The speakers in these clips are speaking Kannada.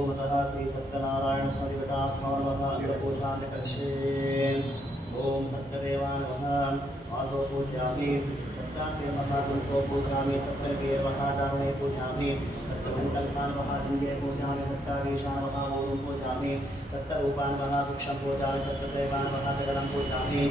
ओमतः श्री सत्यनारायण स्वामिवटात्मा नमः अग्रपूजान्यकर्षे ओम सत्यदेवाय नमः आदौ पूजयामि सत्याग्रे महागुणको पूजयामि सत्यर्गे महाजागणे पूजयामि सत्यसङ्कल्पान् महाजङ्गे पूजयामि सत्याधीशान् महामूलं पूजयामि सत्यरूपान् महावृक्षं पूजयामि सत्यसेवान् महाजगनं पूजयामि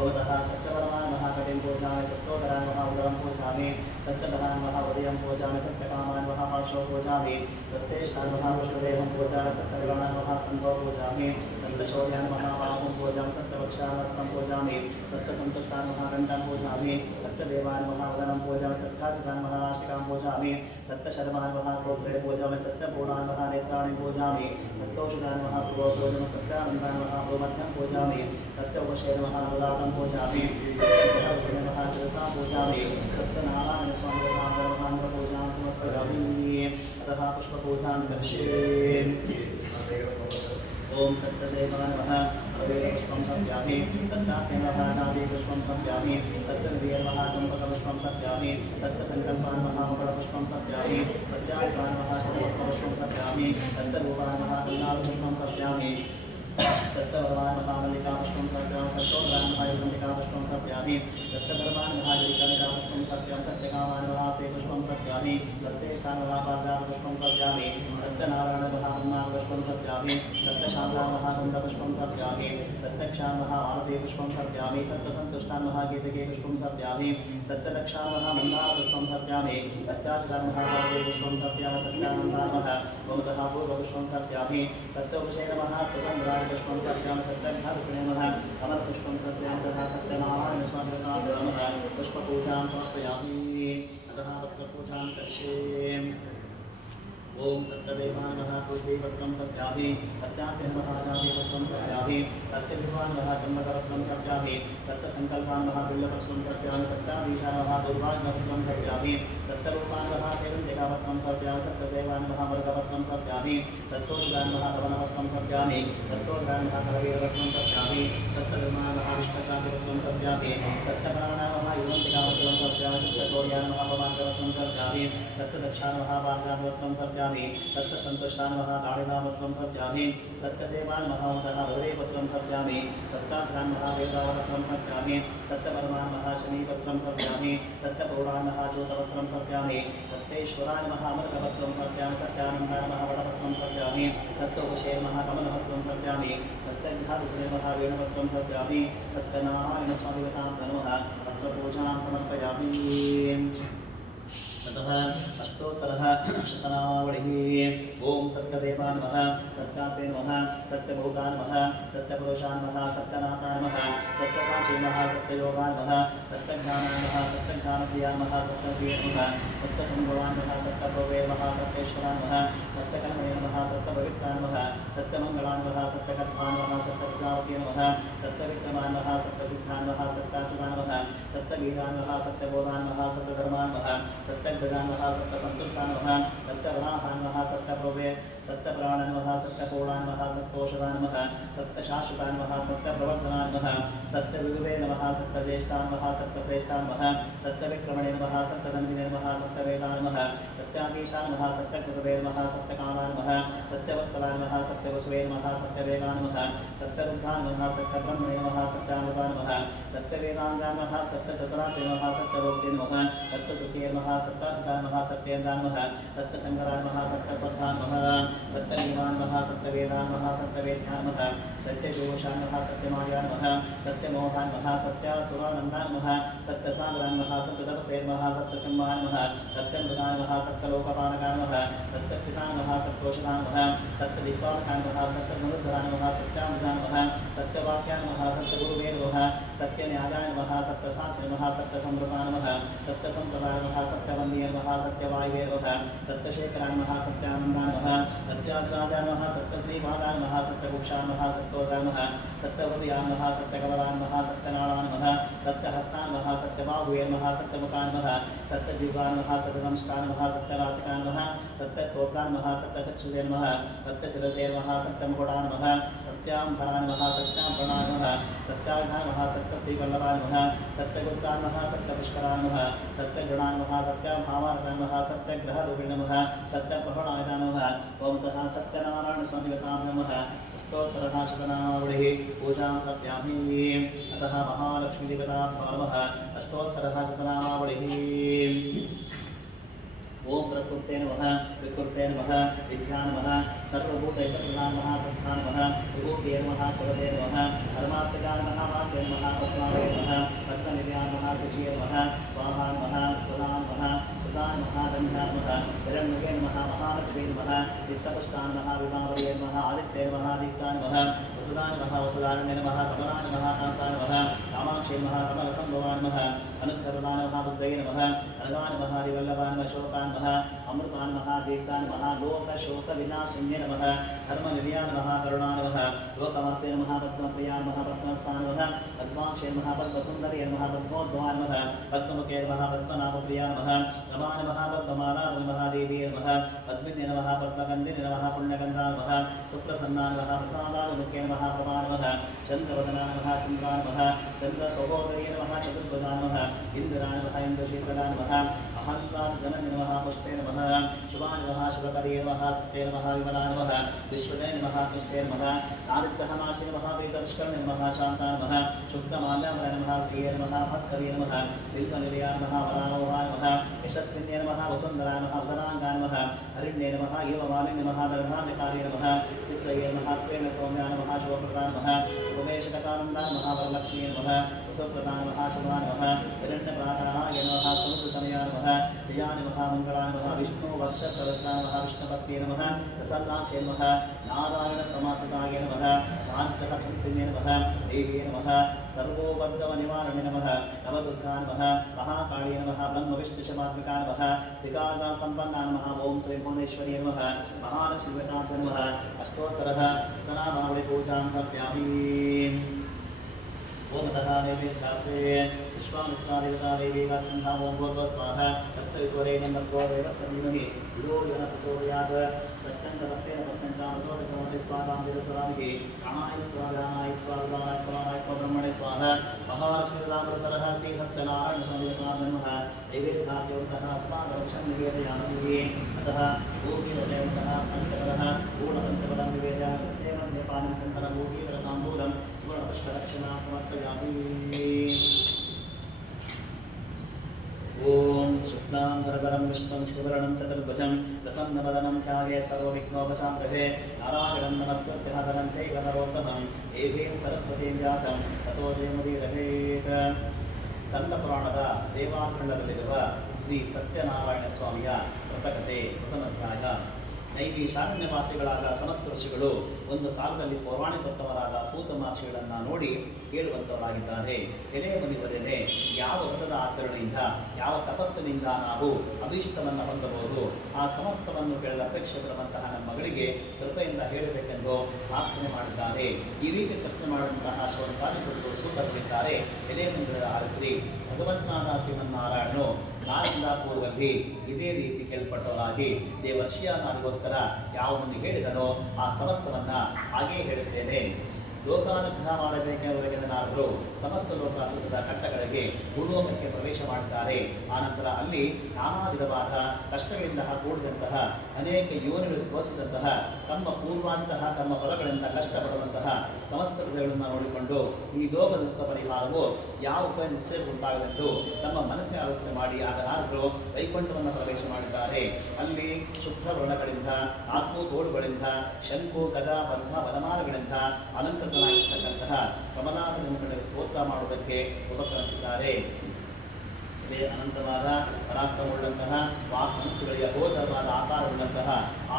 ओमतः सत्यवरमान् महाकटिं पूजयामि सत्योदरान् महाउदरं पूजयामि सत्यधरान् महाउदयं पूजयामि सत्यकामान् महापार्श्वं पूजयामि सत्येशान् महापुष्पदेहं पूजयामि सत्यनिर्वाणान् महास्कन्धं पूजयामि सत्यशौर्यान् महाबाहुं पूजयामि सत्यवक्षान् हस्तं पूजयामि सत्यसन्तुष्टान् महाकण्ठान् पूजयामि सत्यदेवान् महावदनं पूजयामि सत्याजितान् महानासिकां पूजयामि सत्यशर्मान् महास्तोत्रे पूजयामि सत्यपूर्णान् महानेत्राणि पूजयामि सत्योषधान् महापूर्वं पूजयामि सत्यानन्दान् महाभूमध्यं पूजयामि सत्योपशेन महानुदातं पूजयामि सत्यं महाशिरसां पूजयामि सत्यनारायणस्वामिनां पूजां समर्पयामि अतः पुष्पपूजां करिष्ये ओम सत्यदेवाय नमः पुष्पं समर्पयामि सत्याग्ने नमः नादीपुष्पं समर्पयामि सत्यनिधये नमः चम्पकपुष्पं समर्पयामि सत्यसङ्कल्पान् महामकरपुष्पं समर्पयामि सत्याग्रान् नमः शतपुष्पं समर्पयामि सत्यरूपान् नमः कन्यापुष्पं समर्पयामि सत्यवरमान् महामल्लिकापुष्पं समर्पयामि सत्योदरान् महायुगन्तिकापुष्पं समर्पयामि सत्यधर्मान् महाजलिकनिकापुष्पं समर्पयामि सत्यकामान् महासेपुष्पं समर्पयामि सत्येष्ठान् महापादापुष्पं समर्पयामि सत्यनारायण महामन्नापुष्पं समर्पयामि सत्यशान्तान् महानन्दपुष्पं समर्पयामि सत्यक्षान् महाआरतीपुष्पं समर्पयामि सत्यसन्तुष्टान् महागीतकेपुष्पं समर्पयामि सत्यदक्षान् महामन्दारपुष्पं समर्पयामि सत्याचितान् महापासेपुष्पं समर्पयामि सत्यानन्दान् महामतः पूर्वपुष्पं समर्पयामि सत्योपशेन महासुगन्धराय पुष्पं समर्पयामि सत्यघातुने नमः अमरपुष्पं समर्पयामि तथा सत्यनारायणस्वामिनां नमः पुष्पपूजां समर्पयामि अतः पुष्पपूजां करिष्ये ओम सत्यदेवाय नमः तुलसीपत्रं समर्पयामि सत्याग्ने नमः नादीपुष्पं समर्पयामि सत्यविद्वान् नमः चम्पकपत्रं समर्पयामि सत्यसङ्कल्पान् नमः बिल्वपत्रं समर्पयामि सत्याधीशान् नमः दुर्वाग्नपत्रं समर्पयामि सत्यरूपान् नमः सेवन्तिकापत्रं समर्पयामि सत्यसेवान् नमः मृगपत्रं समर्पयामि सत्तोषधान् नमः कवनपत्रं समर्पयामि सत्तोषधान् नमः कलवीरपत्रं समर्पयामि सत्यधर्मान् नमः विष्णुशान्तिपत्रं समर्पयामि सत्यप्राणान् नमः युवन्तिकापत्रं समर्पयामि सत्यशौर्यान् नमः पवाङ्कपत्रं समर्पयामि सत्यदक्षान् नमः पार्श्वापत्रं समर्पयामि सत्यसन्तुष्टान् नमः दाढिनामपत्रं समर्पयामि सत्यसेवान् महामतः भद्रेपत्रं समर्पयामि सत्याग्रान् महावेदावपत्रं समर्पयामि सत्यपरमान् महाशनीपत्रं समर्पयामि सत्यपौरान् महाज्योतपत्रं समर्पयामि सत्येश्वरान् महामृगपत्रं समर्पयामि सत्यानन्दान् महावटपत्रं समर्पयामि सत्योपशेन महाकमलपत्रं समर्पयामि सत्यघातुने महावेणुपत्रं समर्पयामि सत्यनारायणस्वामिनां नमः पत्रपूजां समर्पयामि ततः अष्टोत्तरः शतनामावलिः ओम सत्यदेवाय नमः सत्याग्ने नमः सत्यभोगाय नमः सत्यपुरुषाय नमः सत्यनाथाय नमः सत्यसाक्षी नमः सत्ययोगाय नमः सत्यज्ञानाय नमः सत्यज्ञानप्रियाय नमः सत्यप्रिये नमः सत्यसंभवाय नमः सत्यप्रभवे नमः सत्येश्वराय नमः सत्यकर्मणे नमः सत्यपवित्राय नमः सत्यमङ्गलाय नमः सत्यकर्ताय नमः सत्यप्रजापतये नमः सत्यविक्रमाय नमः सत्यसिद्धाय नमः सत्याच्युताय नमः सत्यवीराय नमः सत्यबोधाय नमः सत्यधर्माय नमः सत्यगजाय नमः सत्यसन्तुष्टाय नमः सत्यवराहाय नमः सत्यप्रभवे सत्यप्राणाय नमः सत्यपूर्णाय नमः सत्तोषधाय नमः सत्यशाश्वताय नमः सत्यप्रवर्तनाय नमः सत्यविभवे नमः सत्यज्येष्ठाय नमः सत्यश्रेष्ठाय नमः सत्यविक्रमणे नमः सत्यधन्विने नमः सत्यवेदाय नमः सत्याधीशाय नमः सत्यकृतवे नमः सत्यकामाय नमः सत्यवत्सलाय नमः सत्यवसुवे नमः सत्यवेदाय नमः सत्यरुद्धाय नमः सत्यब्रह्मणे नमः सत्यामृताय नमः सत्यवेदाङ्गाय नमः सत्यचतुरात्रे नमः सत्यभोक्ते नमः सत्यशुचये नमः सत्याचिताय नमः सत्येन्द्राय नमः सत्यशङ्कराय नमः सत्यस्वधाय नमः सत्यनीवाय नमः सत्यवेदाय नमः सत्यवेद्याय नमः सत्यजोषाय नमः सत्यमायाय नमः सत्यमोहाय नमः सत्यासुरानन्दाय नमः सत्यसागराय नमः सत्यतपसे नमः सत्यसिंहाय नमः सत्यमृगाय नमः सत्यलोकपालकाय नमः सत्यस्थिताय नमः सत्योषधाय नमः सत्यदिक्पालकाय नमः सत्यमरुद्धराय नमः सत्यामृजाय नमः सत्यवाक्याय नमः सत्यगुरुवे नमः सत्यन्यायाय नमः सत्यसाक्षी नमः सत्यसमृताय नमः सत्यसम्प्रदाय नमः सत्यवन्द्ये नमः सत्यवायुवे नमः सत्यशेखराय नमः सत्यानन्दाय नमः सत्याग्राजाय नमः सत्यश्रीपादाय नमः सत्यभुक्षाय नमः सत्योदाय नमः सत्यवदयाय नमः सत्यकमलाय नमः सत्यनारायणाय नमः सप्तहस्तान् नमः सप्तबाहुवे नमः सप्तमुखान् नमः सप्तजिह्वान् नमः सप्तदंष्टान् नमः सप्तनासिकान् नमः सप्तश्रोत्रान् नमः सप्तचक्षुषे नमः सप्तशिरसे नमः सप्तमुकुटान् नमः सप्त्याम्भरान् नमः सप्ताम्बरान् नमः सप्तायुधान् नमः सप्तश्रीवल्लभान् नमः सप्तगुप्तान् नमः सप्तपुष्करान् नमः सप्तगणान् नमः सप्तभावार्थान् नमः सप्तग्रहरूपिणे नमः सप्तप्रहणाय नमः ओं तथा सत्यनारायणस्वामिगतां नमः स्तोत्रः शतनामावलिः पूजां सत्यामि अतः महालक्ष्मीदेवतां नमः अष्टोत्तरः शतनामावलिः ओं प्रकृते नमः विकृते नमः विद्या नमः सर्वभूतैकप्रदां नमः सत्ता नमः विभूते नमः सर्वदे नमः परमात्मकाय नमः वाचे नमः पद्मावे नमः पद्मनिलयाय नमः सुखिये नमः स्वाहा नमः सुधा नमः सुधा नमः गन्धा नमः हिरण्मये नमः महालक्ष्मी नमः वित्तपुष्टाय नमः विभावर्ये नमः आदित्ये नमः दीप्ताय नमः वसुधाय नमः वसुधारण्ये नमः कमलाय नमः कान्ताय नमः कामाक्षी नमः कमलसम्भवाय नमः अनुत्तरदाय नमः बुद्धये नमः अनगाय नमः हरिवल्लभाय नमः शोकाय नमः अमृताय नमः दीप्ताय नमः लोकशोकविनाशिन्ये नमः धर्मनिलयाय नमः करुणाय नमः लोकमात्रे नमः पद्मप्रियाय नमः पद्मस्थाय नमः पद्माक्षे नमः पद्मसुन्दर्ये नमः पद्मोद्भवाय नमः पद्ममुखे नमः पद्मनाभप्रियाय नमः नमाय नमः पद्ममालाय नमः देवीये नमः पद्मिन्ये नमः पद्मगन्धिने नमः पुण्यगन्धाय नमः सुप्रसन्नाय नमः प्रसादाय मुखे नमः प्रभा नमः चन्द्रवदनाय नमः चन्द्राय नमः चन्द्रसहोदर्ये नमः चतुर्भुजाय नमः इन्द्राय नमः इन्द्रशीतलाय नमः अहन्ताजनने नमः पुष्टे नमः शुभाय नमः शुभकर्ये नमः सत्ये नमः विमलाय नमः विश्वजय नमः पुष्टे नमः आदित्यहनाशे नमः वेदविष्कर्णे नमः शान्ताय नमः शुक्लमाल्यामय नमः श्रिये नमः भास्कर्ये नमः बिल्वनिलयाय नमः वरारोहाय नमः यशस्विन्ये नमः वसुन्धराय नमः उदराङ्गाय नमः हरिण्ये नमः एवमालिन्ये नमः दर्भान्यकार्ये नमः सिद्धये नमः स्त्रेण सौम्याय नमः शुभप्रदाय नमः उमेशकटानन्दाय नमः वरलक्ष्मीये नमः वसुप्रदाय नमः शुभाय नमः हिरण्यप्राकाराय नमः समुद्रतनयाय नमः जयाय नमः मङ्गलाय नमः विष्णुवक्षस्थलस्नाय नमः विष्णुभक्त्यै नमः प्रसन्नाक्षे नमः नारायणसमासिताय नमः कान्तकंसिन्ये नमः देव्ये नमः सर्वोपद्रवनिवारणे नमः नवदुर्गाय नमः महाकाळ्ये नमः ब्रह्मविष्णुशमात्मिकाय नमः त्रिकालसम्पन्नाय नमः ॐ श्री भुवनेश्वर्यै नमः महालक्ष्मीदेवताभ्यो नमः अष्टोत्तरः शतनामावली पूजां समर्पयामि ओम तथा नैवेद्यार्थे विश्वामित्रादेवता देवी का संधा ओम भूर्भुवः स्वाहा तत्सवितुर्वरेण्यं भर्गो देवस्य धीमहि धियो यो न प्रचोदयात् सत्यन्ततप्तेन पश्यन्तामृतो समर्पये स्वाहां देवस्वामिहि प्राणाय स्वाहा ज्ञानाय स्वाहा उदानाय स्वाहाय स्वब्रह्मणे स्वाहा महालक्ष्मीदामरसरः श्री सत्यनारायण स्वामिदेवताभ्यो नमः नैवेद्यार्थे अस्माकं निवेदयामि अतः भूमिरजयन्तः पञ्चकरः पूर्णपञ्चकरं निवेदयामि सत्येन पानं सन्तनं भूमिरताम्बूलं सुवर्णपुष्पदक्षिणां समर्पयामि ओम शुक्लांबरधरं विष्णुं शशिवर्णं चतुर्भुजं प्रसन्नवदनं ध्याये सर्वविघ्नोपशान्तये नारायणं नमस्कृत्य धनं चैव नरोत्तमं देवीं सरस्वतीं व्यासं ततो जयमुदीरयेत् ಸ್ಕಂದಪುರಾಣದ ದೇವಾಖಂಡದಲ್ಲಿರುವ ಶ್ರೀ ಸತ್ಯನಾರಾಯಣ ಸ್ವಾಮಿಯ ವ್ರತಕಥೆ ಪ್ರಥಮಾಧ್ಯಾಯ. ನೈಮಿಷಾರಣ್ಯವಾಸಿಗಳಾದ ಸಮಸ್ತ ಋಷಿಗಳು ಒಂದು ಕಾಲದಲ್ಲಿ ಪೌರಾಣಿಕೋತ್ತಮರಾದ ಸೂತ ಮಹರ್ಷಿಗಳನ್ನು ನೋಡಿ ಕೇಳುವಂಥವರಾಗಿದ್ದಾರೆ. ಎಲೆಯ ಮುನಿವರೇನೆ, ಯಾವ ವ್ರತದ ಆಚರಣೆಯಿಂದ, ಯಾವ ತಪಸ್ಸಿನಿಂದ ನಾವು ಅಭೀಷ್ಟವನ್ನು ಹೊಂದಬಹುದು, ಆ ಸಮಸ್ತವನ್ನು ಕೇಳದ ಅಪೇಕ್ಷೆ ಬರುವಂತಹ ನಮ್ಮ ಮಗಳಿಗೆ ಕೃಪೆಯಿಂದ ಹೇಳಬೇಕೆಂದು ಪ್ರಾರ್ಥನೆ ಮಾಡಿದ್ದಾರೆ. ಈ ರೀತಿ ಪ್ರಶ್ನೆ ಮಾಡುವಂತಹ ಶ್ರೋತಾದಿಗಳು ಸೂತರಿದ್ದಾರೆ. ಎಲೆಯ ಮುನಿವರ ಆರಿಸಿ ಭಗವಂತನಾದ ಶ್ರೀಮನ್ನಾರಾಯಣನು ನಾರದಾಪೂರ್ವಲ್ಲಿ ಇದೇ ರೀತಿ ಕೇಳ್ಪಟ್ಟವರಾಗಿ ದೇವರ್ಷಿಯಾದಗೋಸ್ಕರ ಯಾವುದನ್ನು ಹೇಳಿದನೋ ಆ ಸಮಸ್ತವನ್ನು ಹಾಗೇ ಹೇಳುತ್ತೇನೆ. ಲೋಕಾನುಗ್ರಹ ಮಾಡಬೇಕೆಂಬುದನ್ನಾದರೂ ಸಮಸ್ತ ಲೋಕಾಸುರದ ಕಟ್ಟಗಳಿಗೆ ಭೂಲೋಕಕ್ಕೆ ಪ್ರವೇಶ ಮಾಡುತ್ತಾರೆ. ಆನಂತರ ಅಲ್ಲಿ ನಾನಾ ವಿಧವಾದ ಕಷ್ಟಗಳಿಂದ ಕೂಡಿದಂತಹ ಅನೇಕ ಯೋನಿಗಳು ತೋರಿಸಿದಂತಹ ತಮ್ಮ ಪೂರ್ವಾಂತಹ ತಮ್ಮ ಫಲಗಳಿಂದ ಕಷ್ಟಪಡುವಂತಹ ಸಮಸ್ತ ವಿಷಯಗಳನ್ನು ನೋಡಿಕೊಂಡು ಈ ಲೋಕದ ದುಃಖ ಪರಿಹಾರವು ಯಾವ ಉಪಾಯ ನಿಶ್ಚಯ ಉಂಟಾಗಲೆಂದು ತಮ್ಮ ಮನಸ್ಸಿನ ಆಲೋಚನೆ ಮಾಡಿ ಆಗಲಾದರೂ ವೈಕುಂಠವನ್ನು ಪ್ರವೇಶ ಮಾಡಿದ್ದಾರೆ. ಅಲ್ಲಿ ಶುಭ್ರ ವರ್ಣಗಳಿಂದ ಆತ್ಮಗೋಳುಗಳಿಂದ ಶಂಕು ಗದಾ ಬದ್ಧ ವನಮಾನಗಳಿಂದ ಅಲಂಕೃತರಾಗಿರ್ತಕ್ಕಂತಹ ಕಮಲಾಭರಣಗಳಿಗೆ ಸ್ತೋತ್ರ ಮಾಡುವುದಕ್ಕೆ ಉಪಕ್ರಮಿಸಿದ್ದಾರೆ. ಇದೇ ಅನಂತವಾದ ಪರಾಕ್ರಮವುಳ್ಳಂತಹ ವಾಕ್ ಮನಸ್ಸುಗಳಿಗೆ ಗೋಚರವಾದ ಆಕಾರವುಳ್ಳಂತಹ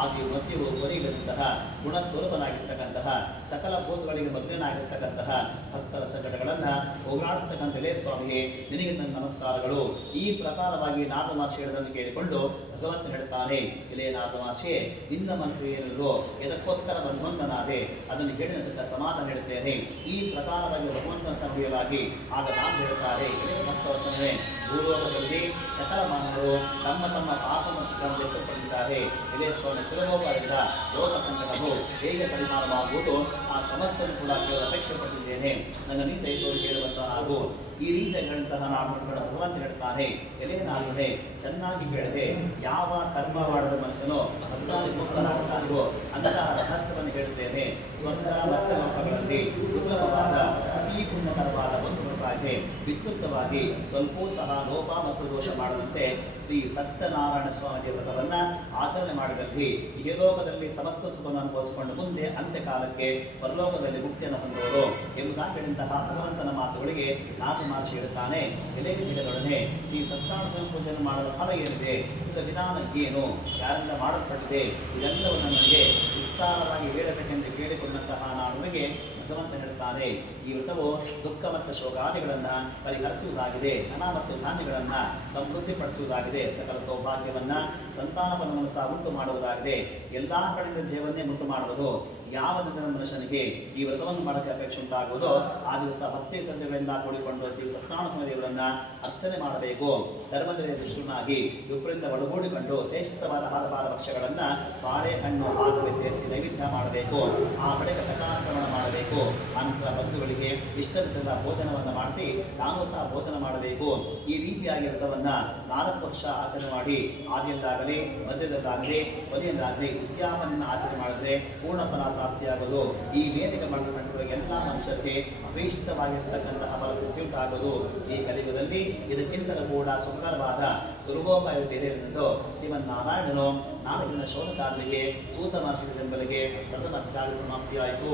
ಆದಿಯು ಮಧ್ಯವು ಕೊನೆಯಿಲ್ಲದಂತಹ ಗುಣಸ್ವರೂಪನಾಗಿರ್ತಕ್ಕಂತಹ ಸಕಲ ಭೂತಗಳಿಗೆ ಮಗ್ನನಾಗಿರ್ತಕ್ಕಂತಹ ಭಕ್ತರ ಸಂಕಟಗಳನ್ನು ಹೋಗಲಾಡಿಸ್ತಕ್ಕಂಥಲೇ ಸ್ವಾಮಿಯೇ ನಿನಗೆ ನನ್ನ ನಮಸ್ಕಾರಗಳು. ಈ ಪ್ರಕಾರವಾಗಿ ನಾರದ ಮಹರ್ಷಿ ಹೇಳೋದನ್ನು ಕೇಳಿಕೊಂಡು ಭಗವಂತ ಹೇಳ್ತಾನೆ, ಇಲೇ ನಾರದ ಮಹರ್ಷಿಯೇ, ನಿನ್ನ ಮನಸ್ಸು ಏನಿಲ್ಲೋ ಎದಕ್ಕೋಸ್ಕರ ಬಂಧನಾದೆ ಅದನ್ನು ಹೇಳಿದಂತ ಸಮಾಧಾನ ಹೇಳ್ತೇನೆ. ಈ ಪ್ರಕಾರವಾಗಿ ಭಗವಂತನ ಸಭೆಯಲಾಗಿ ಆಗ ನಾನು ಹೇಳ್ತಾರೆ, ಇಲೇ ಭಕ್ತವಸನೇ, ಭೂಲೋಕದಲ್ಲಿ ಸಕಲ ಮಾನವರು ತಮ್ಮ ತಮ್ಮ ಪಾಪವನ್ನು ಎಸೆದುಕೊಂಡಿದ್ದಾರೆ. ಇದೇ ಸ್ವಾಮಿ ಸುಲಭವಾದ ಲೋಕ ಸಂಕಟವು ಹೇಗೆ ಪರಿಹಾರವಾಗುವುದು ಆ ಸಮಸ್ಯೆಯನ್ನು ಕೂಡ ಕೇವಲ ಅಪೇಕ್ಷೆ ಪಟ್ಟಿದ್ದೇನೆ. ನನ್ನ ನೀತಿ ತೋರಿ ಕೇಳುವಂತಹ ಹಾಗೂ ಈ ರೀತಿಯಾದಂತಹ ನಾಡುಗಳು ಭಗವಂತ ಹೇಳ್ತಾನೆ, ಎಲೆ ನಾಡುಗಳೇ ಚೆನ್ನಾಗಿ ಕೇಳಿದೆ, ಯಾವ ಕರ್ಮ ಮಾಡದ ಮನುಷ್ಯನೋ ಭಕ್ತಾದಿ ಮುಕ್ತನಾಗುತ್ತಾನೋ ಅಂತಹ ರಹಸ್ಯವನ್ನು ಹೇಳ್ತೇನೆ. ಸ್ವರ್ಗ ಮತ್ತು ಲೋಕಗಳಲ್ಲಿ ದುರ್ಲಭವಾದ ಅತೀ ಪುಣ್ಯಕರವಾದ ಒಂದು ರೂಪಾಯಿಗೆ ವಿದ್ಯುಕ್ತವಾಗಿ ಸ್ವಲ್ಪವೂ ಸಹ ಲೋಪ ಮತ್ತು ದೋಷ ಮಾಡದಂತೆ ಶ್ರೀ ಸತ್ಯನಾರಾಯಣ ಸ್ವಾಮಿ ವ್ರತವನ್ನು ಆಚರಣೆ ಮಾಡಿದಲ್ಲಿ ಇಹಲೋಕದಲ್ಲಿ ಸಮಸ್ತ ಸುಖವನ್ನು ಅನುಭವಿಸಿಕೊಂಡು ಮುಂದೆ ಅಂತ್ಯಕಾಲಕ್ಕೆ ಪರಲೋಕದಲ್ಲಿ ಮುಕ್ತಿಯನ್ನು ಹೊಂದುವರು ಎಂಬುದಾಗಿದ್ದಂತಹ ಭಗವಂತನ ಮಾತುಗಳಿಗೆ ನಾರದ ಮಹರ್ಷಿ ಹೇಳುತ್ತಾನೆ, ಎಲೆ ಜಿಲ್ಲೆಗಳೊಡನೆ ಶ್ರೀ ಸತ್ಯನಾರಾಯಣ ಸ್ವಾಮಿ ಪೂಜೆಯನ್ನು ಮಾಡಲು ಫಲ ಏನಿದೆ, ಇದರ ವಿಧಾನ ಏನು, ಯಾರಿಂದ ಮಾಡಲ್ಪಟ್ಟಿದೆ, ಇದೆಲ್ಲವನ್ನು ನನಗೆ ವಿಸ್ತಾರವಾಗಿ ಹೇಳಬೇಕೆಂದು ಕೇಳಿಕೊಂಡಂತಹ ನಾಡುಗಳಿಗೆ ಭಗವಂತ ಹೇಳ್ತಾನೆ, ಈ ವ್ರತವು ದುಃಖ ಮತ್ತು ಶೋಕಾದಿಗಳನ್ನು ಪರಿಹರಿಸುವುದಾಗಿದೆ, ಧನ ಮತ್ತು ಧಾನ್ಯಗಳನ್ನು ಸಮೃದ್ಧಿಪಡಿಸುವುದಾಗಿದೆ, ಸಕಲ ಸೌಭಾಗ್ಯವನ್ನು ಸಂತಾನವನ್ನು ಸಹ ಉಂಟು ಮಾಡುವುದಾಗಿದೆ, ಎಲ್ಲ ಕಡೆಯಿಂದ ಜೀವನ್ನೇ ಉಂಟು ಮಾಡುವುದು. ಯಾವ ದಿನದ ಮನುಷ್ಯನಿಗೆ ಈ ವ್ರತವನ್ನು ಮಾಡೋಕ್ಕೆ ಅಪೇಕ್ಷೆ ಉಂಟಾಗುವುದೋ ಆ ದಿವಸ ಭಕ್ತಿ ಶ್ರದ್ಧೆಗಳಿಂದ ಕೂಡಿಕೊಂಡು ಶ್ರೀ ಸತ್ಯನಾರಾಯಣ ಸ್ವಾಮಿ ದೇವರನ್ನ ಅರ್ಚನೆ ಮಾಡಬೇಕು. ಧರ್ಮದಲ್ಲಿ ದುಷ್ಟನಾಗಿ ವಿಪರೀತ ಒಳಗೂಡಿಕೊಂಡು ಶ್ರೇಷ್ಠವಾದ ಆಹಾರ ಭಕ್ಷ್ಯಗಳನ್ನು ಬಾಳೆ ಹಣ್ಣು ಹಾಕುವೆ ಸೇರಿಸಿ ನೈವೇದ್ಯ ಮಾಡಬೇಕು. ಆ ಕಡೆಗೆ ಕಥಾಶ್ರವಣ ಮಾಡಬೇಕು. ಆನಂತರ ಬಂಧುಗಳಿಗೆ ಇಷ್ಟವಿದ್ದ ಭೋಜನವನ್ನು ಮಾಡಿಸಿ ತಾನು ಸಹ ಭೋಜನ ಮಾಡಬೇಕು. ಈ ರೀತಿಯಾಗಿ ವ್ರತವನ್ನು 4 ವರ್ಷ ಆಚರಣೆ ಮಾಡಿ ಆದಿಯಲ್ಲಾಗಲಿ ಮಧ್ಯದಲ್ಲಾಗಲಿ ಕೊನೆಯಲ್ಲಾಗಲಿ ಉದ್ಯಾಪನೆಯನ್ನು ಆಚರಣೆ ಮಾಡಿದ್ರೆ ಪೂರ್ಣ ಫಲ ಪ್ರಾಪ್ತಿಯಾಗಲು ಈ ವೇದಿಕೆ ಮಾಡಿಕೊಂಡಿರುವ ಎಲ್ಲ ಮನುಷ್ಯರಿಗೆ ಅಭೀಷ್ಟವಾಗಿರ್ತಕ್ಕಂತಹ ಫಲ ಸಿದ್ಧಿಯುಂಟಾಗಲು ಈ ಕಲಿಯುಗದಲ್ಲಿ ಇದಕ್ಕಿಂತಲೂ ಕೂಡ ಸುಂದರವಾದ ಸುಲಭೋಪಾಯ ಬೇರೆ ಇರುವುದು. ಶ್ರೀಮನ್ನಾರಾಯಣನು ನಾಡಿನ ಶೋಧಕಾರರಿಗೆ ಸೂತ ಮಹರ್ಷಿ ಬೆಂಬಲಿಗೆ ಪ್ರಥಮ ಅಧ್ಯಾಯ ಸಮಾಪ್ತಿಯಾಯಿತು.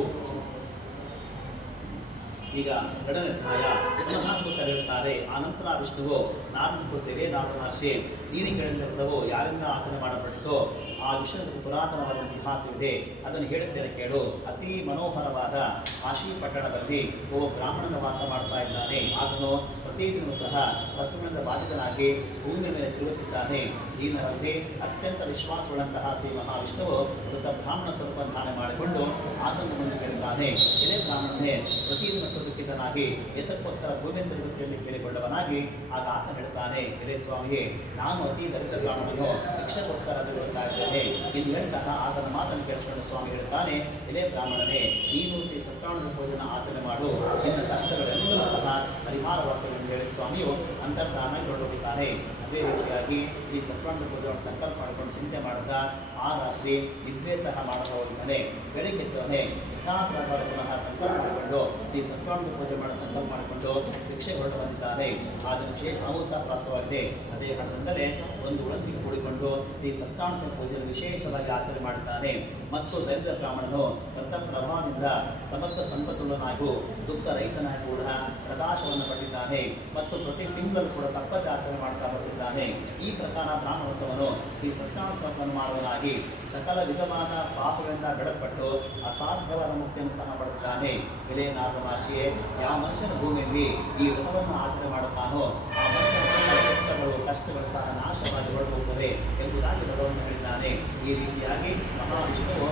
ಈಗ ಎರಡನೇ ಅಧ್ಯಾಯ ಪುನಃ ಸೂತ ಹೇಳುತ್ತಾರೆ. ಆನಂತರ ವಿಷ್ಣುವು ನಾರದ ಪುತ್ರಿಗೆ ನಾರದ ಮಹರ್ಷಿ, ನೀನು ಕೇಳಿದ ವ್ರತವು ಯಾರಿಂದ ಆಚರಣೆ ಮಾಡಲ್ಪಟ್ಟಿತೋ ಆ ವಿಷಯದ ಪುರಾತನವಾದ ಇತಿಹಾಸವಿದೆ, ಅದನ್ನು ಹೇಳುತ್ತೇನೆ ಕೇಳು. ಅತಿ ಮನೋಹರವಾದ ಕಾಶಿ ಪಟ್ಟಣದಲ್ಲಿ ಒಬ್ಬ ಬ್ರಾಹ್ಮಣನ ವಾಸ ಮಾಡ್ತಾ ಇದ್ದಾನೆ. ಆತನು ಪ್ರತಿದಿನವೂ ಸಹ ಹಸುವಿನಿಂದ ಬಾಧಿತನಾಗಿ ಭೂಮಿಯ ಮೇಲೆ ತಿರುಗುತ್ತಿದ್ದಾನೆ. ದೀನರಲ್ಲಿ ಅತ್ಯಂತ ವಿಶ್ವಾಸವುಳ್ಳಂತಹ ಶ್ರೀ ಮಹಾವಿಷ್ಣುವು ವೃದ್ಧ ಬ್ರಾಹ್ಮಣ ಸ್ವರೂಪ ಧಾರಣೆ ಮಾಡಿಕೊಂಡು ಆತನು ಮುಂದೆ ಕೇಳುತ್ತಾನೆ, ಎಲೆ ಬ್ರಾಹ್ಮಣನೇ, ಪ್ರತಿದಿನ ಸ್ವರೂಪಿತನಾಗಿ ಎತ್ತಕ್ಕೋಸ್ಕರ ಭೂಮಿಯ ತಿರುಗುತ್ತಿಯಲ್ಲಿ ಕೇಳಿಕೊಳ್ಳವನಾಗಿ ಆಗ ಆತ ಹೇಳ್ತಾನೆ, ಎಲೆ ಸ್ವಾಮಿಯೇ, ನಾನು ಅತಿ ದರಿದ್ರ ಬ್ರಾಹ್ಮಣನು, ಭಿಕ್ಷೆಗೋಸ್ಕರ ತಿರುಗುತ್ತಾ ಇದ್ದೇನೆ. ಇದು ಹೇಳಿದಾಗ ಆತನ ಮಾತನ್ನು ಕೇಳಿಸಿಕೊಂಡು ಸ್ವಾಮಿ ಹೇಳ್ತಾನೆ, ಎಲೆ ಬ್ರಾಹ್ಮಣನೇ, ನೀನು ಶ್ರೀ ಸತ್ಯನಾರಾಯಣ ಪೂಜೆಯನ್ನು ಆಚರಣೆ ಮಾಡು, ನಿನ್ನ ಕಷ್ಟಗಳೆಲ್ಲವೂ ಸಹ ಪರಿಹಾರವಾಗ್ತದೆ ಎಂದು ಹೇಳಿ ಸ್ವಾಮಿಯು ಅಂತರ್ಧಾನಗೊಳ್ಳುತ್ತಾನೆ. ಅದೇ ರೀತಿಯಾಗಿ ಶ್ರೀ ಸತ್ಯನಾರಾಯಣ ಪೂಜೆಯನ್ನು ಸಂಕಲ್ಪ ಮಾಡಿಕೊಂಡು ಚಿಂತೆ ಮಾಡಿದ ಆ ರಾತ್ರಿ ನಿದ್ರೆ ಸಹ ಮಾಡಲು ಹೋಗಿದ್ದಾನೆ. ಬೆಳಗ್ಗೆ ಎದ್ದವನೇ ಯಥಾಪ್ರಕಾರ ಪುನಃ ಸಂಕಲ್ಪ ಮಾಡಿಕೊಂಡು ಶ್ರೀ ಸತ್ಯನಾರಾಯಣ ಪೂಜೆ ಮಾಡಲು ಸಂಕಲ್ಪ ಮಾಡಿಕೊಂಡು ಭಿಕ್ಷೆ ಹೊರಟು ಬಂದಿದ್ದಾನೆ. ಆದರೆ ವಿಶೇಷ ಹಣವೂ ಸಹ ಪ್ರಾಪ್ತವಾಗಿದೆ. ಅದೇ ಕಾರಣದಿಂದಲೇ ಒಂದು ಉಳಂದಿಗೆ ಕೂಡಿಕೊಂಡು ಶ್ರೀ ಸತ್ಯನಾರಾಯಣ ಪೂಜೆಯನ್ನು ವಿಶೇಷವಾಗಿ ಆಚರಣೆ ಮಾಡುತ್ತಾನೆ. ಮತ್ತು ದರಿದ್ರ ಬ್ರಾಹ್ಮಣನು ವ್ರತ ಪ್ರಭಾವದಿಂದ ಸಮರ್ಥ ಸಂಪತ್ತುಳ್ಳನಾಗೂ ದುಃಖ ರೈತನಾಗಿ ಕೂಡ ಪ್ರಕಾಶವನ್ನು ಪಟ್ಟಿದ್ದಾನೆ ಮತ್ತು ಪ್ರತಿ ತಿಂಗಳು ಕೂಡ ತಪ್ಪದೆ ಆಚರಣೆ ಮಾಡ್ತಾ ಬರ್ತಿದ್ದಾನೆ. ಈ ಪ್ರಕಾರ ಬ್ರಾಹ್ಮಣ ವ್ರತವನ್ನು ಶ್ರೀ ಸತ್ಯನಾರಾಯಣ ಸಮರ್ಪಣೆ ಮಾಡುವನಾಗಿ ಸಕಲ ವಿಧವಾದ ಪಾಪಗಳಿಂದ ಬೆಳಪಟ್ಟು ಅಸಾಧ್ಯವಾದ ಮುಕ್ತಿಯನ್ನು ಸಹ ಪಡುತ್ತಾನೆ. ಎಲೆ ನಾರದ ಮಹರ್ಷಿಯೇ, ಯಾವ ಮನುಷ್ಯನ ಭೂಮಿಯಲ್ಲಿ ಈ ವ್ರತವನ್ನು ಆಚರಣೆ ಮಾಡುತ್ತಾನೋ ಆ ಮನುಷ್ಯನ ಕಷ್ಟಗಳು ಸಹ ನಾಶವಾಗಿ ಹೊರಟುಹೋಗುತ್ತವೆ ಎಂಬುದಾಗಿ ಭಗವಂತ ಹೇಳಿದ್ದಾನೆ. ಈ ರೀತಿಯಾಗಿ ಮಹಾವಿಷ್ಣುವು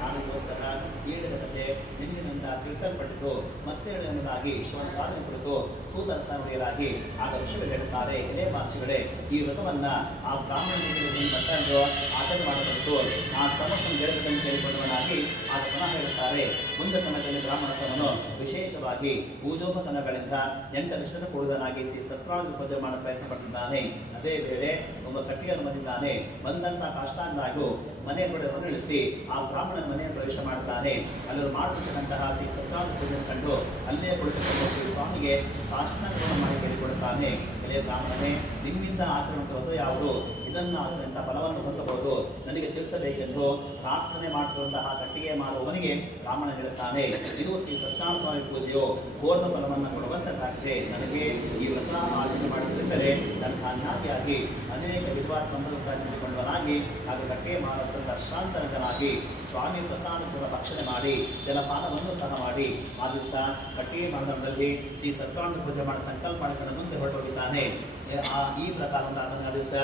ನಾನಿಗೋಸ್ಕರ ಹೇಳಿದ ಕಥೆ ನಿನ್ನಿನಿಂದ ತಿಳಿಸಲ್ಪಟ್ಟಿತು. ಮತ್ತೆ ಎಂಬುದಾಗಿ ಶಿವನ ಕುರಿತು ಸೂತರ ಸಾವಳಿಯರಾಗಿ ಆಗ ಋಷಿಗಳು ಹೇಳುತ್ತಾರೆ, ಎಲೆ ಮಹರ್ಷಿಗಳೇ, ಈ ವ್ರತವನ್ನು ಆ ಬ್ರಾಹ್ಮಣನಿಗೆ ಮತ್ತೊಂದು ಆಚರಣೆ ಮಾಡಬಹುದು. ಆ ಸಮಸ್ಯೆಯನ್ನು ಹೇಳಬೇಕೆಂದು ಕೇಳಿಕೊಂಡವನಾಗಿ ಆಗ ಪುನಃ ಹೇಳುತ್ತಾರೆ, ಮುಂದೆ ಸಮಯದಲ್ಲಿ ಬ್ರಾಹ್ಮಣತ್ವವನ್ನು ವಿಶೇಷವಾಗಿ ಪೂಜೋಪಕರಣಗಳಿಂದ 8 ವರ್ಷದ ಕೂಡುವುದನಾಗಿ ಶ್ರೀ ಸತ್ಯನಾರಾಯಣ ಪೂಜೆ ಮಾಡಲು ಪ್ರಯತ್ನ ಪಟ್ಟಿದ್ದಾನೆ. ಅದೇ ವೇಳೆ ಒಬ್ಬ ಕಟ್ಟಿಯನ್ನು ಬಂದಿದ್ದಾನೆ. ಬಂದಂಥ ಕಾಷ್ಟಾಂಗಾಗೂ ಮನೆಯ ಕಡೆ ಹೊರಳಿಸಿ ಆ ಬ್ರಾಹ್ಮಣನ ಮನೆಯ ಪ್ರವೇಶ ಮಾಡುತ್ತಾನೆ. ಅಲ್ಲರೂ ಮಾಡುತ್ತಿದ್ದಂತಹ ಶ್ರೀ ಸತ್ಯನಾರಾಯಣ ಪೂಜೆಯನ್ನು ಕಂಡು ಅಲ್ಲೇ ಕುಳಿತುಕೊಂಡು ಶ್ರೀ ಸ್ವಾಮಿಗೆ ಸಾಷ್ಟಾಂಗವನ್ನು ಮಾಡಿ ಕೇಳಿಕೊಳ್ಳುತ್ತಾನೆ. ಎಲೆ ಬ್ರಾಹ್ಮಣನೇ, ನಿಮ್ಮಿಂದ ಆಚರಣೆ ವ್ರತ ಯಾವುದು? ಇದನ್ನು ಆಚರಣೆಯಿಂದ ಫಲವನ್ನು ಹೊಂದಬಹುದು. ನನಗೆ ನನಗೆ ತಿಳಿಸಬೇಕೆಂದು ಪ್ರಾರ್ಥನೆ ಮಾಡುತ್ತಿರುವಂತಹ ಕಟ್ಟಿಗೆ ಮಾರುವವನಿಗೆ ಬ್ರಾಹ್ಮಣ ಹೇಳುತ್ತಾನೆ, ಇದು ಶ್ರೀ ಸತ್ಯನಾರಾಯಣ ಸ್ವಾಮಿ ಪೂಜೆಯು ಪೂರ್ಣ ಫಲವನ್ನು ಕೊಡುವಂತದ್ದಾಗಿದೆ. ನನಗೆ ಈ ವ್ರತ ಆಚರಣೆ ಮಾಡುವುದೆಂದರೆ ನನ್ನ ಧಾನ್ಯಾಗಿಯಾಗಿ ಅನೇಕ ವಿಧವಾದ ಸಂಬಂಧಗಳನ್ನು ತಿಳಿದುಕೊಂಡವನಾಗಿ ಹಾಗೂ ಕಟ್ಟಿಗೆ ಮಾರುವಂಥ ದರ್ಶಾಂತರನಾಗಿ ಸ್ವಾಮಿ ಪ್ರಸಾದವನ್ನು ಭಕ್ಷಣೆ ಮಾಡಿ ಜಲಪಾನವನ್ನು ಸಹ ಮಾಡಿ ಆ ದಿವಸ ಕಟ್ಟಿಗೆ ಮಾನದಲ್ಲಿ ಶ್ರೀ ಸತ್ಯನಾರಾಯಣ ಪೂಜೆ ಮಾಡಿ ಸಂಕಲ್ಪ ಮಾಡಿಕೊಂಡು ಮುಂದೆ ಹೊರಟೋಗಿದ್ದಾನೆ. ಈ ಪ್ರಕಾರದಿಂದ ಅದನ್ನು ದಿವಸ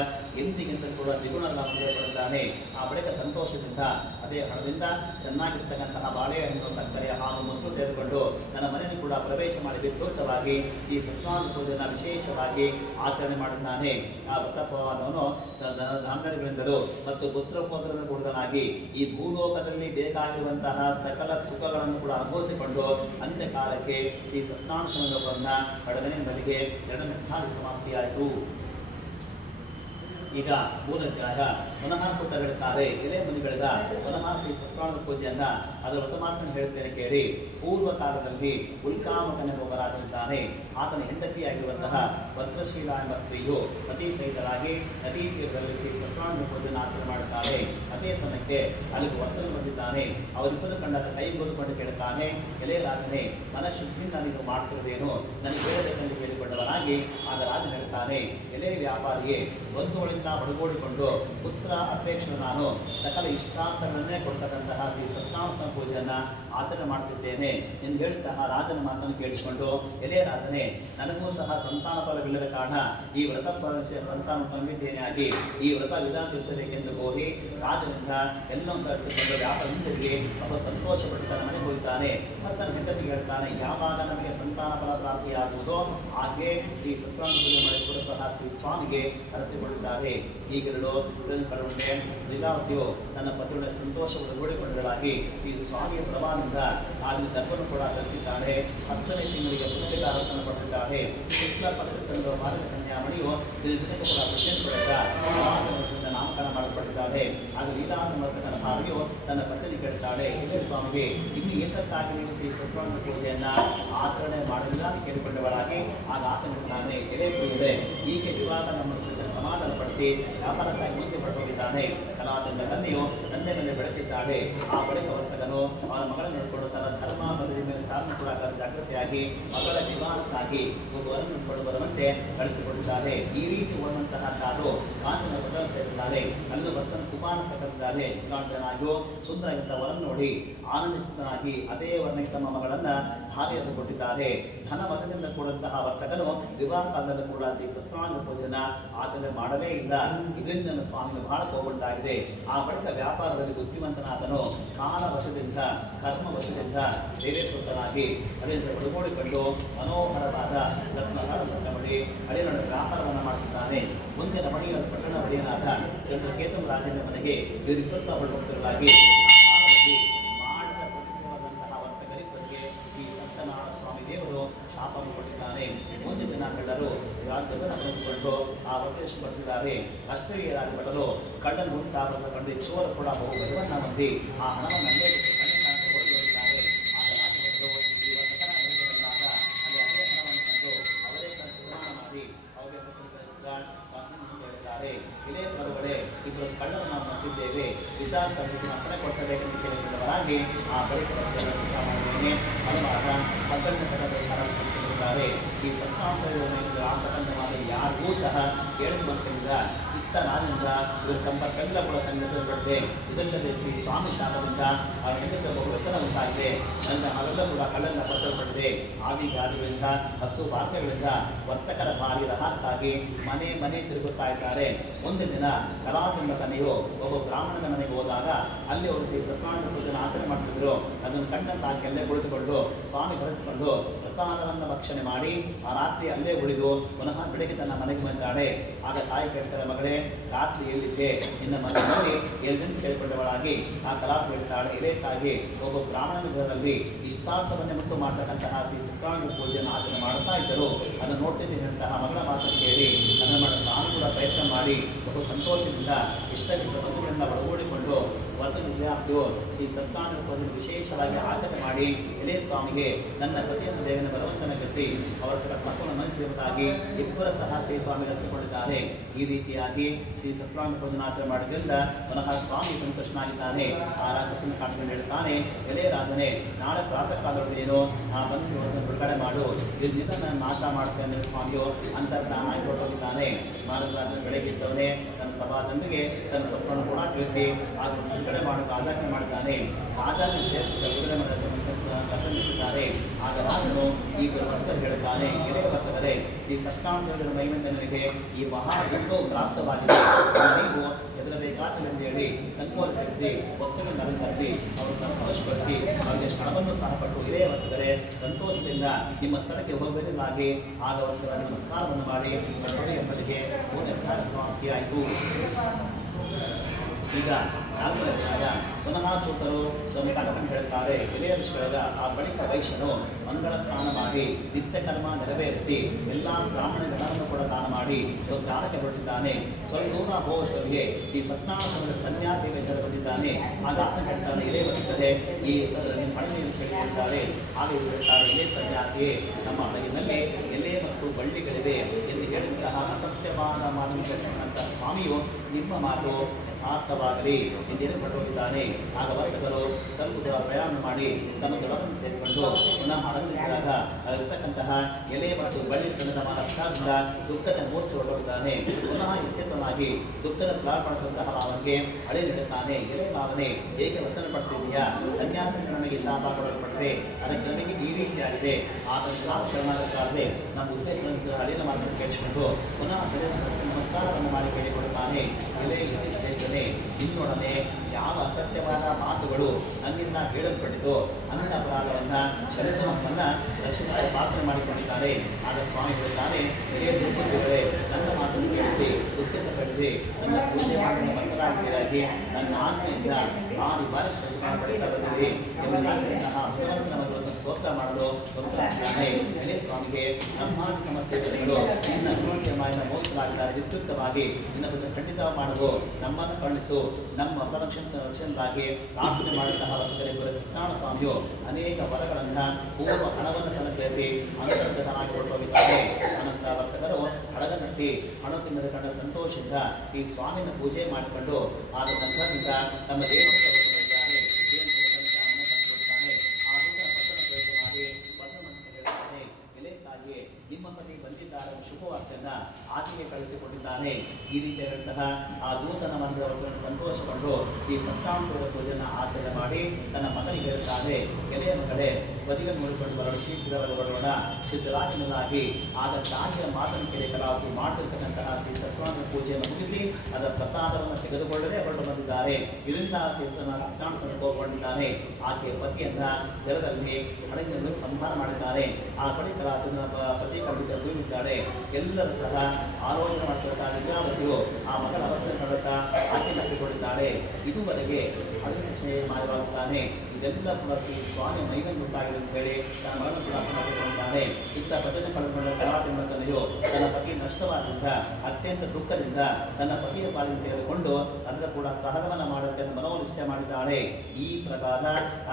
ಎಂದಿಗಿಂತ ಕೂಡ ದ್ವಿಗುಣ ಪೂಜೆ ಪಡುತ್ತಾನೆ. ಆ ಬಳಿಕ ಸಂತೋಷದಿಂದ ಅದೇ ಹಣದಿಂದ ಚೆನ್ನಾಗಿರ್ತಕ್ಕಂತಹ ಬಾಳೆಹಣ್ಣು, ಸಕ್ಕರೆ, ಹಾಲು, ಮೊಸರು ತೆಗೆದುಕೊಂಡು ನನ್ನ ಮನೆಯನ್ನು ಕೂಡ ಪ್ರವೇಶ ಮಾಡಿ ವಿದ್ಯುಕ್ತವಾಗಿ ಶ್ರೀ ಸತ್ಯನಾರಾಯಣ ಪೂಜೆಯನ್ನು ವಿಶೇಷವಾಗಿ ಆಚರಣೆ ಮಾಡುತ್ತಾನೆ. ಆ ವ್ರತಪವನವನ್ನು ದಾಂಧರ್ಯಗಳಿಂದಲೂ ಮತ್ತು ಪುತ್ರಪೋತ್ರರನ್ನು ಕೂಡಿದನಾಗಿ ಈ ಭೂಲೋಕದಲ್ಲಿ ಬೇಕಾಗಿರುವಂತಹ ಸಕಲ ಸುಖಗಳನ್ನು ಕೂಡ ಅನುಭವಿಸಿಕೊಂಡು ಅಂತ್ಯಕಾಲಕ್ಕೆ ಶ್ರೀ ಸತ್ಯನಾರಾಯಣ ಸ್ವಾಮಿಯವರನ್ನು ಪಡೆದನೆಂಬಲಿಗೆ 2ನೇ ಸಮಾಪ್ತಿಯಾಯಿತು. ಈಗ ಮೂರಧ್ಯಾಯ ಪುನಃ ಸೂತ ಹೇಳುತ್ತಾರೆ, ಎಲೆ ಮುನಿಗಳಿಂದ ಪುನಃ ಶ್ರೀ ಸತ್ಯನಾರಾಯಣ ಪೂಜೆಯನ್ನ ಅದರ ವ್ರತಮಾತ್ರ ಹೇಳುತ್ತೇನೆ ಕೇಳಿ. ಪೂರ್ವ ಕಾಲದಲ್ಲಿ ಉಲ್ಕಾಮಕನೆಂಬ ರಾಜನಿದ್ದಾನೆ. ಆತನ ಹೆಂಡತಿಯಾಗಿರುವಂತಹ ಭದ್ರಶೀಲ ಎಂಬ ಸ್ತ್ರೀಯು ಪತಿ ಸಹಿತರಾಗಿ ನದಿ ತೀರದಲ್ಲಿ ಶ್ರೀ ಸತ್ಯನಾರಾಯಣ ಪೂಜೆಯನ್ನು ಆಚರಣೆ ಮಾಡುತ್ತಾರೆ. ಅದೇ ಸಮಯಕ್ಕೆ ಅಲ್ಲಿಗೆ ವರ್ತನೆ ಬಂದಿದ್ದಾನೆ. ಅವರಿಬ್ಬರು ಕಂಡಾಗ ಕೈ ಮುಗಿದುಕೊಂಡು ಕೇಳುತ್ತಾನೆ, ಎಲೆ ರಾಜನೇ, ಮನಶುದ್ಧಿಯಿಂದ ನೀವು ಮಾಡ್ತಿರುವುದೇನು, ನನಗೆ ಹೇಳಬೇಕೆಂದು ಕೇಳಿಕೊಂಡವನಾಗಿ ಆಗ ರಾಜ ಹೇಳುತ್ತಾನೆ, ಎಲೆ ವ್ಯಾಪಾರಿಯೇ, ಬಂಧುಗಳಿಂದ ಬಡಗೋಡಿಕೊಂಡು ಪುತ್ರ ಅಪೇಕ್ಷೆ ನಾನು ಸಕಲ ಇಷ್ಟಾರ್ಥಗಳನ್ನೇ ಕೊಡ್ತಕ್ಕಂತಹ ಶ್ರೀ ಸತ್ಯನಾರಾಯಣ ಪೂಜೆಯನ್ನು ಆಚರಣೆ ಮಾಡುತ್ತಿದ್ದೇನೆ ಎಂದು ಹೇಳಿದಂತಹ ರಾಜನ ಮಾತನ್ನು ಕೇಳಿಸಿಕೊಂಡು, ಎಲೆ ರಾಜನೇ, ನನಗೂ ಸಹ ಸಂತಾನ ಫಲವಿಲ್ಲದ ಕಾರಣ ಈ ವ್ರತ ಸಂತಾನ ಫಲವಿದ್ದೇನೆಯಾಗಿ ಈ ವ್ರತ ವಿಧಾನ ತಿಳಿಸಬೇಕೆಂದು ಕೋರಿ ರಾಜನಿಂದ ಎಲ್ಲವೂ ಸಹ ತಿಳ್ಕೊಂಡು ವ್ಯಾಪಾರ ಹಿಂದಿರುಗಿ ಒಬ್ಬ ಸಂತೋಷಪಟ್ಟು ತನ್ನ ಮನೆಗೆ ಹೋಗುತ್ತಾನೆ. ಮತ್ತು ತನ್ನ ಹೆಂಡತಿಗೆ ಹೇಳ್ತಾನೆ, ಯಾವಾಗ ನಮಗೆ ಸಂತಾನ ಫಲ ಪ್ರಾಪ್ತಿಯಾಗುವುದೋ ಹಾಗೆ ಶ್ರೀ ಸತ್ಯನಾರಾಯಣ ಪೂಜೆ ಮಾಡಿಕೊಂಡು ಸಹ ಶ್ರೀ ಸ್ವಾಮಿಗೆ ಕರೆಸಿಕೊಳ್ಳುತ್ತಾರೆ. ಈಗಿರಲು ಕರುಣೆ ಲೀಲಾವತಿಯು ತನ್ನ ಪತಿಯೊಡನೆ ಸಂತೋಷವನ್ನು ನೋಡಿಕೊಂಡಳಾಗಿ ಶ್ರೀ ಸ್ವಾಮಿಯ ಪ್ರಭಾವದಿಂದ ಅಲ್ಲಿ ದರ್ಭವನ್ನು ಕೂಡ ಧರಿಸಿದ್ದಾಳೆ. 10ನೇ ತಿಂಗಳಿಗೆ ಪುತ್ರಿಕಾರವನ್ನು ಪಡೆದಿದ್ದಾಳೆ. ಶುಕ್ಲ ಪಕ್ಷ ಚಂದ್ರ ಮಾರ್ಗ ಕನ್ಯಾಮಣಿಯು ದಿನಕ್ಕೆ ಕೂಡ ಪ್ರತ್ಯೇಕ ನಾಮಕರಣ ಮಾಡಲ್ಪಟ್ಟಿದ್ದಾಳೆ. ಆಗ ಲೀಲಾವತಿ ಮರ್ತಕನ ಭಾವಿಯು ತನ್ನ ಪತಿಯನ್ನು ಕೇಳುತ್ತಾಳೆ, ಇದೇ ಸ್ವಾಮಿಗೆ ಇನ್ನು ಏತಕ್ಕಾಗಿ ನೀವು ಶ್ರೀ ಸತ್ಯನಾರಾಯಣ ಪೂಜೆಯನ್ನ ಆಚರಣೆ ಮಾಡಲಿಲ್ಲ ಅಂತ ಕೇಳಿಕೊಂಡವಳಾಗಿ ಆಗ ಆತನಿದ್ದಾನೆ, ಎಲೆ ಪೂಜೆ ಈಕೆ ವಿವಾಹ ನಮ್ಮ ಸಮಾಧಾನಪಡಿಸಿ ವ್ಯಾಪಾರಕ್ಕಾಗಿ ಮುಂದೆ ಹೊರಟೋಗಿದ್ದಾನೆ. ಕಲಾತಂಡ ಕನ್ಯೆಯು ತಂದೆ ಮೇಲೆ ಬೆಳೆತಿದ್ದಾಳೆ. ಆ ಬಳಿಕ ವರ್ತಕನು ಅವನ ಮಗಳನ್ನು ನೋಡಿಕೊಂಡು ತನ್ನ ಧರ್ಮ ಬದಲಿ ಮೇಲೆ ಶಾಸನ ಕೂಡ ಜಾಗೃತಿಯಾಗಿ ಮಗಳ ವಿವಾಹಕ್ಕಾಗಿ ಒಬ್ಬರನ್ನು ನೋಡಿಕೊಂಡು ಬರುವಂತೆ ಕಳಿಸಿಕೊಂಡಿದ್ದಾಳೆ. ಈ ರೀತಿ ಓಡುವಂತಹ ಚಾರು ಕಾಂಚನ ಬದಲು ಸೇರಿದ್ದಾಳೆ. ಅಲ್ಲೂ ಭಕ್ತನ ಕುಮಾರ ಸಕರಿದ್ದಾಳೆ. ಕಾಂತನಾಗಿಯೂ ಸುಂದರಗಿಂತ ವರನ್ನು ನೋಡಿ ಆನಂದಿಸಿದನಾಗಿ ಅದೇ ವರ್ಣಕ್ಕೆ ತಮ್ಮ ಮಗಳನ್ನ ಭಾರ್ಯೆಯನ್ನು ಕೊಟ್ಟಿದ್ದಾರೆ. ಧನ ಮತದಿಂದ ಕೂಡಂತಹ ವರ್ತಕನು ವಿವಾಹ ಕಾಲದಲ್ಲೂ ಕೂಡ ಶ್ರೀ ಸತ್ಯನಾರಾಯಣ ಪೂಜೆನ ಆಚರಣೆ ಮಾಡಲೇ ಇಲ್ಲ. ಇದರಿಂದ ನನ್ನ ಸ್ವಾಮಿಗೆ ಬಹಳ ಕೋಪುಂಟಾಗಿದೆ. ಆ ಬಳಿಕ ವ್ಯಾಪಾರದಲ್ಲಿ ಬುದ್ಧಿವಂತನಾದನು. ಕಾಲ ವಶದಿಂದ ಕರ್ಮ ವಶದಿಂದ ದೇವೇಶ್ವರನಾಗಿ ಅದರಿಂದ ಒಳಗೂಡಿಕೊಂಡು ಮನೋಹರವಾದ ರತ್ನಹಾರ ಮಡಿ ಹಳೆಯ ವ್ಯಾಪಾರವನ್ನು ಮಾಡುತ್ತಿದ್ದಾನೆ. ಮುಂದಿನ ಮಡಿಯ ಪಟ್ಟಣ ಒಡೆಯನಾದ ಚಂದ್ರಕೇತನ ರಾಜನ ಮನೆಗೆ ಇವರಿಬ್ಬರು ಸಹ ಹೊರಟುತ್ತಿರಲಾಗಿ ಮಾಡಿದ ಪ್ರತಿನಿಧಿಯಾದಂತಹ ವರ್ತಕರಿಬ್ಬರಿಗೆ ಶ್ರೀ ಸತ್ಯನಾರಾಯಣ ಸ್ವಾಮಿ ದೇವರು ಶಾಪವನ್ನು ಕೊಟ್ಟಿದ್ದಾನೆ. ಮುಂದಿನ ದಿನ ಕಳ್ಳರು ರಾಜ್ಯವನ್ನು ಕಳಿಸಿಕೊಂಡು ಆ ವರ್ತೇಶ್ ಬಳಸಿದ್ದಾರೆ. ಅಷ್ಟೇ ರಾಜಭಟರು ಕಳ್ಳನ ಹುಟ್ಟಾಬನ್ನು ಕಂಡು ಚೋರ ಕೂಡ ಬಹು ಬಲವನ್ನ ಹೊಂದಿ ಆ ಹಣವನ್ನು ಅಲ್ಲೇ ಕಣ್ಣಿನಾಂತೆ ಓಡಿಕೊಂಡಿದ್ದಾರೆ. ಆಗ ರಾಜಭಟರು ಈ ವರ್ತಕರ ಮನೆಗೆ ಬಂದಾಗ ಅಲ್ಲಿ ಅದೇ ಹಣವನ್ನು ಕಂಡು ಅವರೇ ನಿರ್ಮಾಣ ಮಾಡಿ ಅವರಿಗೆ ಹೇಳಿದ್ದಾರೆ, ಇದೇ ಪರವಳೆ ಇಬ್ಬರು ಕಳ್ಳರು ನಾವು ಮಸಿದ್ದೇವೆ, ವಿಚಾರ ಸಮಿತಿನ ಕಡೆ ಕೊಡಿಸಬೇಕೆಂದು ಕೇಳಿಕೊಂಡವರಾಗಿ ಆ ಬಳಿಕ ಮಾಡುತ್ತೇನೆ ಹಲವಾದ 12ನೇ ತರಗತಿ ಈ ಸತ್ಯಾಂಶ ಆತಂಕವಾದ ಯಾರಿಗೂ ಸಹ ಕೇಳಿಸುವಂತಿಲ್ಲ. ಇತ್ತ ನಾನಿಂದ ಇವರ ಸಂಪರ್ಕೆಲ್ಲ ಕೂಡ ಸಂಘಟಿಸಲ್ಪಟ್ಟಿದೆ. ಇದಲ್ಲದೆ ಶ್ರೀ ಸ್ವಾಮಿ ಶಾಪದಿಂದ ಅವರ ಹೆಂಗಸರ ಬಹು ವ್ಯಸನ ಉಂಟಾಗಿದೆ. ನನ್ನ ಅವೆಲ್ಲ ಕೂಡ ಕಳ್ಳನ್ನ ಪಡಿಸಲ್ಪಟ್ಟಿದೆ. ಆದಿಗಾದಿಗಳಿಂದ ಹಸು ಭಾಗ್ಯಗಳಿಂದ ವರ್ತಕರ ಭಾರಿ ರಹಾಕ್ಕಾಗಿ ಮನೆ ಮನೆ ತಿರುಗುತ್ತಾ ಇದ್ದಾರೆ. ಒಂದು ದಿನ ಕಲಾತಂಡ ಕನೆಯು ಒಬ್ಬ ಬ್ರಾಹ್ಮಣನ ಮನೆಗೆ ಹೋದಾಗ ಅಲ್ಲಿ ಅವರು ಶ್ರೀ ಸತ್ಯನಾರಾಯಣ ಪೂಜೆನ ಆಚರಣೆ ಮಾಡ್ತಿದ್ರು. ಅದನ್ನು ಕಂಡಂತಾಗಿ ಅಲ್ಲೇ ಕುಳಿತುಕೊಂಡು ಸ್ವಾಮಿ ಕರೆಸಿಕೊಂಡು ಪ್ರಸಾದವನ್ನು ಭಕ್ಷಣೆ ಮಾಡಿ ಆ ರಾತ್ರಿ ಅಲ್ಲೇ ಉಳಿದು ಪುನಃ ಬೆಳಗ್ಗೆ ತನ್ನ ಮನೆಗೆ ಬಂದಾಳೆ. ಆಗ ತಾಯಿ ಕೇಳ್ತಾರೆ, ಮಗಳೇ ರಾತ್ರಿ ಎಲ್ಲಿದ್ದೆ, ನಿನ್ನ ಮನೆಯಲ್ಲಿ ಎಲ್ಲಿಂದ ಕೇಳಿಕೊಂಡವಳಾಗಿ ಆ ಕಲಾಪ ಹೇಳ್ತಾಳೆ, ಇದೇ ತಾಯಿ ಒಬ್ಬ ಬ್ರಾಹ್ಮಣನ ಗೃಹದಲ್ಲಿ ಇಷ್ಟಾರ್ಥವನ್ನೇ ಮುಟ್ಟು ಮಾಡತಕ್ಕಂತಹ ಶ್ರೀ ಸತ್ಯನಾರಾಯಣ ಪೂಜೆಯನ್ನು ಆಚರಣೆ ಮಾಡುತ್ತಾ ಇದ್ದರು. ಅದನ್ನು ನೋಡ್ತಿದ್ದಂತಹ ಮಗಳ ಮಾತನ್ನು ಕೇಳಿ ಅದನ್ನು ಮಾಡಲು ನಾನು ಕೂಡ ಪ್ರಯತ್ನ ಮಾಡಿ ಬಹು ಸಂತೋಷದಿಂದ ಇಷ್ಟವಿದ್ದ ಬಂಧುಗಳಿಂದ ಒಳಗೂಡಿಕೊಂಡು ವರ್ತನೆಯ ಪ್ರಾಪ್ತಿಯು ಶ್ರೀ ಸತ್ಯನಾರಾಯಣ ವಿಶೇಷವಾಗಿ ಆಚರಣೆ ಮಾಡಿ ಎಲೆ ಸ್ವಾಮಿಗೆ ನನ್ನ ಪತಿಯನ್ನು ದೇವನ ಬಲವಂತನಗಿಸಿ ಅವರ ಸಕಲ ಮಕ್ಕಳನ್ನು ಮನಸ್ಸಿರುವುದಾಗಿ ಇಬ್ಬರ ಸಹ ಶ್ರೀ ಸ್ವಾಮಿ ನಡೆಸಿಕೊಂಡಿದ್ದಾರೆ. ಈ ರೀತಿಯಾಗಿ ಶ್ರೀ ಸತ್ಯನಾರಾಯಣ ಪೂಜನ ಆಚರಣೆ ಮಾಡೋದ್ರಿಂದ ಪುನಃ ಸ್ವಾಮಿ ಸಂತುಷ್ಟನಾಗಿದ್ದಾನೆ. ಆ ರಾಜಕನ್ನು ಕಾಣ್ಕೊಂಡು ಹೇಳ್ತಾನೆ, ಎಲೆ ರಾಜನೇ, ನಾಳೆ ಪ್ರಾತಃ ಕಾಲದೊಳಗೇನು ಆ ಬಂದು ಬಿಡುಗಡೆ ಮಾಡು, ಇದನ್ನ ನಾಶ ಮಾಡ್ತೇನೆ ಸ್ವಾಮಿಯು ಅಂತರ್ಧಾನಾಗಿ ಹೊರಟೋಗಿದ್ದಾನೆ. ಮಾನವರಾಜನ ಬೆಳಗ್ಗಿದ್ದವನೇ ತನ್ನ ಸಭಾಜನಿಗೆ ತನ್ನ ಸ್ವಪ್ನವನ್ನು ಕೂಡ ತಿಳಿಸಿ ಹಾಗೂ ಬಿಡುಗಡೆ ಮಾಡಲು ಆಜ್ಞೆ ಮಾಡಿದ್ದಾನೆ. ಆಜ್ಞೆ ಸೇರಿಸಿ ಬಿಡುಗಡೆ ಪ್ರಸಂಗಿಸಿದ್ದಾರೆ. ಆಗ ರಾಜನು ಈ ವರ್ತಕರು ಹೇಳುತ್ತಾನೆ, ಎಲೆಯ ವರ್ತಕರೇ, ಶ್ರೀ ಸತ್ಯನಾರಾಯಣ ಮಹಿಮೆಯಿಂದ ನನಗೆ ಈ ಮಹಾ ದುಃಖವು ಪ್ರಾಪ್ತವಾಗಿದೆ. ನೀವು ಹೆದರಬೇಕಾದ ಹೇಳಿ ಸಂಕೋಚ ತಿಳಿಸಿ ವಸ್ತುಗಳನ್ನು ಅನುಸರಿಸಿ ಅವರು ಸಂತೋಷಪಡಿಸಿ ಅವರಿಗೆ ಶ್ರಮವನ್ನು ಸಹ ಪಟ್ಟು ಎಲೆಯ ವರ್ತಕರೇ ಸಂತೋಷದಿಂದ ನಿಮ್ಮ ಸ್ಥಳಕ್ಕೆ ಹೋಗಬೇಕಾಗಿ ಆಗ ವರ್ತಕರ ನಮಸ್ಕಾರವನ್ನು ಮಾಡಿ ಎಂಬುದಕ್ಕೆ ನಿರ್ಧಾರ ಸಮಾಪ್ತಿ ಆಯಿತು. ಈಗ ನಾಲ್ಕನೆಯದಾದ ಪುನಃ ಸೂತರು ಸೋಮಕಾಲವನ್ನು ಹೇಳ್ತಾರೆ, ಎಲೆಯ ಋಷಿಗಳಾದ ಆ ಬಳಿಕ ವೈಶ್ಯನು ಮಂಗಳ ಸ್ನಾನ ಮಾಡಿ ನಿತ್ಯ ಕರ್ಮ ನೆರವೇರಿಸಿ ಎಲ್ಲ ಬ್ರಾಹ್ಮಣ ಜನರನ್ನು ಕೂಡ ದಾನ ಮಾಡಿ ದಾನಕ್ಕೆ ಹೊರಟಿದ್ದಾನೆ. ಸ್ವಲ್ಪ ದೂರ ಹೋಗುವವರಿಗೆ ಶ್ರೀ ಸತ್ಯನಾರಾಯಣ ಸನ್ಯಾಸಿ ವೇಷ ಬಂದಿದ್ದಾನೆ. ಆಗ ಆತನ ಹೇಳ್ತಾನೆ, ಎಲೆ ಬರುತ್ತದೆ ಈ ಮಳೆಯನ್ನು ಕೇಳಿದ್ದಾರೆ. ಹಾಗೆ ಹೇಳ್ತಾರೆ, ಎಲೆ ಸನ್ಯಾಸಿಯೇ, ನಮ್ಮ ಹಡಗಿನಲ್ಲಿ ಎಲೆ ಮತ್ತು ಬಳ್ಳಿಗಳಿವೆ ಎಂದು ಹೇಳಿದಂತಹ ಅಸತ್ಯವಾದ ಮಾನವಂತ ಸ್ವಾಮಿಯು ನಿಮ್ಮ ಮಾತು ಯಥಾರ್ಥವಾಗಲಿ ಎಂದೇನು ಹೊರಟೋಗಿದ್ದಾನೆ. ಆಗ ವರ್ತಕರು ಸ್ವಲ್ಪ ದೂರ ಪ್ರಯಾಣ ಮಾಡಿ ತಮ್ಮ ದೊಡವನ್ನು ಸೇರಿಕೊಂಡು ಪುನಃ ಹಡಗಿದಾಗ ಇರತಕ್ಕಂತಹ ಎಲೆ ಮತ್ತು ಬಳ್ಳಿ ತಂದ ಮನಸ್ಕಾರದಿಂದ ದುಃಖದ ಮೂರ್ಛೆ ಹೊರಟೋಗಿದ್ದಾನೆ. ಪುನಃ ಎಚ್ಚೆತ್ತನಾಗಿ ದುಃಖದ ಪ್ರಾರಂಭದಂತಹ ಅವನಿಗೆ ಹಳೆ ನೀಡುತ್ತಾನೆ. ಎಲೆ ಭಾವನೆ ಏಕೆ ವಸನ ಪಡ್ತಿದೆಯಾ? ಸನ್ಯಾಸ ನನಗೆ ಶಾಪ ಕೊಡಲ್ಪಟ್ಟಿದೆ, ಅದಕ್ಕೆ ನನಗೆ ಈ ರೀತಿಯಾಗಿದೆ. ಆತನ ನಾವು ಶರಣಾಗತರಾದರೆ ನಮ್ಮ ಉದ್ದೇಶವನ್ನು ಹಳೆಯ ಮಾತನ್ನು ಕೇಳಿಸಿಕೊಂಡು ಪುನಃ ನಮಸ್ಕಾರವನ್ನು ಮಾಡಿ ಕೇಳಿಕೊಡುತ್ತಾನೆ. ಎಲೆ ಶ್ರೇಷ್ಠನೇ, ನಿನ್ನೊಡನೆ ಯಾವ ಅಸತ್ಯವಾದ ಮಾತುಗಳು ನನ್ನಿಂದ ಹೇಳಲ್ಪಟ್ಟಿತು ಅಂತ ಅಪರಾಧವನ್ನು ಕ್ಷಮಿಸುವ ನಮ್ಮನ್ನು ರಕ್ಷಣೆ ಪಾತ್ರ ಮಾಡಿಕೊಂಡಿದ್ದಾರೆ. ಆಗ ಸ್ವಾಮಿ ಹೇಳಿದ್ದಾರೆ, ದುಃಖಿಸಿದರೆ ನನ್ನ ಮಾತನ್ನು ಕೇಳಿಸಿ ದುಃಖಿಸಬೇಡಿದೆ, ನನ್ನ ಪೂಜೆ ಮಾಡಲು ಮಂತ್ರರಾಗಿ ನನ್ನ ಆಜ್ಞೆಯಿಂದ ಬಾರಿ ಬಾರಿ ಸನ್ಮಾನ ಪಡೆಯುತ್ತಾ ಬಂದಿದೆ ಎಂಬುದಾಗಿನಂತಹ ಭಗವಂತನ ಒಂದು ಸ್ತೋತ್ರ ಮಾಡಲು ಉತ್ತರಿಸಿದ್ದಾನೆ. ಎಲೆ ಸ್ವಾಮಿಗೆ ಬ್ರಹ್ಮಾಂಡ ಸಮಸ್ಯೆಗಳು ನಿನ್ನ ಅನುಮತಿಯ ಮಾಯಿನ ಮೋಸಲಾಗಿದ್ದಾರೆ. ವಿದ್ಯುಕ್ತವಾಗಿ ನಿನ್ನ ಬಗ್ಗೆ ಖಂಡಿತ ಮಾಡಲು ನಮ್ಮನ್ನು ಕರುಣಿಸು, ನಮ್ಮ ರಕ್ಷಣೆಗಾಗಿ ಪ್ರಾರ್ಥನೆ ಮಾಡುವಂತಹ ವರ್ತಕರಿಗೆ ಸತ್ಯನಾರಾಯಣ ಸ್ವಾಮಿಯು ಅನೇಕ ವರಗಳನ್ನು ಪೂರ್ವ ಹಣವನ್ನು ಸಂಗ್ರಹಿಸಿ ಅಂತರ್ಗತನಾಗಿ ಹೊರಟೋಗಿದ್ದಾರೆ. ಅನಂತರ ವರ್ತಕರು ಹಡಗನಟ್ಟಿ ಹಣ ತಿನ್ನದ ಕಂಡ ಸಂತೋಷದಿಂದ ಈ ಸ್ವಾಮಿನ ಪೂಜೆ ಮಾಡಿಕೊಂಡು ಆದ ನಂತರದಿಂದ ತಮ್ಮ ದೇವರಿಗೆ ನಿಮ್ಮ ಪತಿ ಬಂದಿದ್ದಾರೆ ಶುಭವಾರ್ತೆಯನ್ನ ಆಕೆಗೆ ಕಳಿಸಿಕೊಟ್ಟಿದ್ದಾನೆ. ಈ ರೀತಿಯಾದಂತಹ ಆ ದೂತನ ಮಂದಿರವನ್ನು ಸಂತೋಷಗೊಂಡು ಶ್ರೀ ಸತ್ಯನಾರಾಯಣ ಪೂಜೆಯನ್ನು ಆಚರಣೆ ಮಾಡಿ ತನ್ನ ಮಗನಿಗೆ ಹೇಳುತ್ತಾನೆ, ಎಲೆಯ ಮಗಳೇ, ಬದಿಯನ್ನು ನೋಡಿಕೊಂಡು ಬರಲು ಶೀಘ್ರವಾಗಿ ಬರೋಣ, ಸಿದ್ಧರಾಗಿ. ಆಗ ತಾಯಿಯ ಮಾತನ್ನು ಕೇಳಿ ಕಲಾವತಿ ಮಾಡ್ತಿರ್ತಕ್ಕಂತಹ ಶ್ರೀ ಸತ್ಯನಾರಾಯಣ ಪೂಜೆಯನ್ನು ಮುಗಿಸಿ ಅದರ ಪ್ರಸಾದವನ್ನು ತೆಗೆದುಕೊಳ್ಳದೆ ಹೊರಟು ಬಂದಿದ್ದಾರೆ. ಇದರಿಂದ ಶ್ರೀ ಸತ್ಯನಾರಾಯಣ ಹೋಗಿಕೊಂಡಿದ್ದಾನೆ. ಆಕೆಯ ಪತಿಯನ್ನ ಜಲದಲ್ಲಿ ಹಡಗಿನಲ್ಲಿ ಸಂಹಾರ ಮಾಡಿದ್ದಾನೆ. ಆ ಬಳಿಕ ಪತಿ ಕಂಡಿದ್ದ ಬೀಳಿದ್ದಾಳೆ. ಎಲ್ಲರೂ ಸಹ ಆಲೋಚನೆ ಮಾಡ್ತಿರ್ತಾರೆ. ವಿದ್ಯಾವತಿಯು ಆ ಮಗಳ ಅವಸ್ಥೆ ನೋಡುತ್ತಾ ಆಕೆ ನಕ್ಕಿಕೊಂಡಿದ್ದಾಳೆ. ಇದುವರೆಗೆ ಹಡಗಿನ ಮಾಯವಾಗುತ್ತಾನೆ. ಇದೆಲ್ಲ ಕೂಡ ಶ್ರೀ ಸ್ವಾಮಿ ಮೈವನ್ನು ಉಂಟಾಗಿದೆ ಅಂತ ಹೇಳಿ ತನ್ನ ಮಗಳನ್ನು ಕೂಡ ಮಾಡಿಕೊಂಡಿದ್ದಾನೆ. ಇತ್ತ ಪತಿಯನ್ನು ಕಳೆದುಕೊಂಡ ಕಲಾತಿಮಕ್ಕನೆಯು ತನ್ನ ಪತಿ ನಷ್ಟವಾದ್ದರಿಂದ ಅತ್ಯಂತ ದುಃಖದಿಂದ ತನ್ನ ಪತಿಯ ಪಾಲಿನ ತೆಗೆದುಕೊಂಡು ಅದರ ಕೂಡ ಸಹಗಮನ ಮಾಡೋಕ್ಕೆ ಮನೋನಿಶ್ಚಯ ಮಾಡಿದ್ದಾಳೆ. ಈ ಪ್ರಕಾರ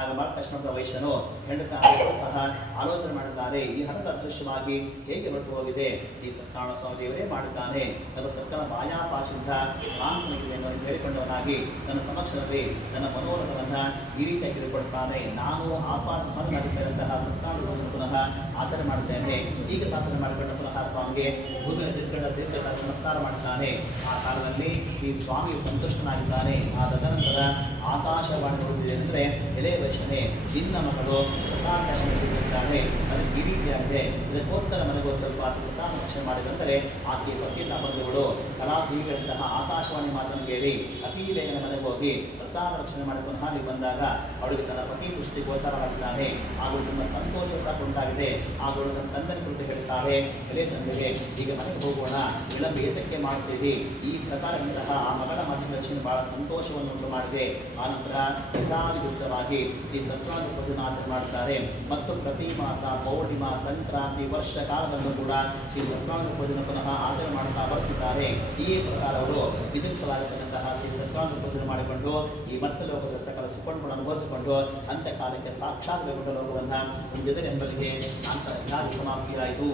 ಆಗ ಮಾರ್ಕೃಷ್ಣದ ವೈಶ್ಯನು ಹೆಂಡತಿಯರು ಸಹ ಆಲೋಚನೆ ಮಾಡಿದ್ದಾರೆ. ಈ ಹಣದ ಅದೃಶ್ಯವಾಗಿ ಹೇಗೆ ಹೊರಟು ಹೋಗಿದೆ, ಶ್ರೀ ಸತ್ಯನಾರಾಯಣ ಸ್ವಾಮಿ ದೇವರೇ ಮಾಡಿದ್ದಾನೆ. ತನ್ನ ಸಕ್ಕನ ಮಾಯಾಪಾಶದಿಂದ ಕಾಂತನಿಗೆಯನ್ನು ಹೇಳಿಕೊಂಡವನಾಗಿ ನನ್ನ ಸಮಕ್ಷದಲ್ಲಿ ನನ್ನ ಮನೋರಥವನ್ನು ಈ ರೀತಿಯಾಗಿ ತಿಳಿದುಕೊಳ್ತಾನೆ. ನಾನು ಆಪಾದನಾಗಿದ್ದಂತಹ ಸತ್ಯನಾರಾಯಣ ಪುನಃ ಆಚರಣೆ ಮಾಡುತ್ತೇನೆ. ಈಗ ಪ್ರಾರ್ಥನೆ ಮಾಡಿಕೊಂಡ ಪುನಃ ಸ್ವಾಮಿಗೆ ಭೂಮಿಯ ದೀರ್ಘ ನಮಸ್ಕಾರ ಮಾಡುತ್ತಾನೆ. ಆ ಕಾಲದಲ್ಲಿ ಈ ಸ್ವಾಮಿಯು ಸಂತುಷ್ಟನಾಗಿದ್ದಾನೆ. ಆ ತದನಂತರ ಆಕಾಶವಾಣಿ ನೋಡಿದೆ ಅಂದರೆ, ಎಲೆ ವೈಶ್ಯನೇ, ನಿನ್ನ ಮಗಳು ಪ್ರಸಾದಿದ್ದಾನೆ, ಅದಕ್ಕೆ ಈ ರೀತಿಯಾಗಿದೆ. ಇದಕ್ಕೋಸ್ಕರ ಮನೆಗೂ ಸ್ವಲ್ಪ ಪ್ರಸಾದ ರಕ್ಷಣೆ ಮಾಡಿದಂದರೆ ಆಕೆ ಪತಿಯ ಬಂಧುಗಳು ಕಲಾಜೀವಿಗಳಂತಹ ಆಕಾಶವಾಣಿ ಮಾತನ್ನು ಕೇಳಿ ಅತಿ ಬೇಗನೆ ಮನೆಗೆ ಹೋಗಿ ಪ್ರಸಾದ ರಕ್ಷಣೆ ಮಾಡಿಕೊಂಡು ಹಾಗೆ ಬಂದಾಗ ಅವಳಿಗೆ ತನ್ನ ಪತಿ ದೃಷ್ಟಿ ಗೋಚರವಾಗಿದ್ದಾನೆ. ಹಾಗೂ ತುಂಬ ಸಂತೋಷ ಸಹ ಉಂಟಾಗಿದೆ. ಹಾಗೂ ತನ್ನ ತಂದೆಯ ಕುರಿತು ಹೇಳ್ತಾಳೆ, ಎಲೆ ತಂದೆಗೆ ಈಗ ಮನೆಗೆ ಹೋಗೋಣ, ವಿಳಂಬ ಏತಕ್ಕೆ ಮಾಡ್ತೀವಿ. ಈ ಪ್ರಕಾರದಂತಹ ಆ ಮಗಳ ಮಾತಿನ ರಕ್ಷಣೆ ಬಹಳ ಸಂತೋಷವನ್ನು ಉಂಟು ಮಾಡಿದೆ. ಆನಂತರ ಯಥಾವಿರುದ್ಧವಾಗಿ ಶ್ರೀ ಸತ್ಯನಾರಾಯಣ ಪೂಜೆಯನ್ನು ಆಚರಣೆ ಮಾಡುತ್ತಾರೆ. ಮತ್ತು ಪ್ರತಿ ಮಾಸ ಪೌರ್ಣಿಮಾ ಸಂಕ್ರಾಂತಿ ವರ್ಷ ಕಾಲದಲ್ಲೂ ಕೂಡ ಶ್ರೀ ಸತ್ಯನಾರಾಯಣ ಪೂಜೆಯನ್ನು ಪುನಃ ಆಚರಣೆ ಮಾಡುತ್ತಾ ಬರುತ್ತಿದ್ದಾರೆ. ಈ ಪ್ರಕಾರ ಅವರು ವಿದ್ಯುಕ್ತವಾಗಿರತಕ್ಕಂತಹ ಶ್ರೀ ಸತ್ಯನಾರಾಯಣ ಪೂಜೆ ಮಾಡಿಕೊಂಡು ಈ ಮತ್ತೆ ಲೋಕದ ಸಕಲ ಸುಖಗಳನ್ನು ಅನುಭವಿಸಿಕೊಂಡು ಅಂತ್ಯಕಾಲಕ್ಕೆ ಸಾಕ್ಷಾತ್ ವೈಕುಂಠ ಲೋಕವನ್ನು ಹೊಂದಿದರೆ ಎಂಬುದಕ್ಕೆ ಅಂತ ಸಮಾಪ್ತಿಯಾಯಿತು.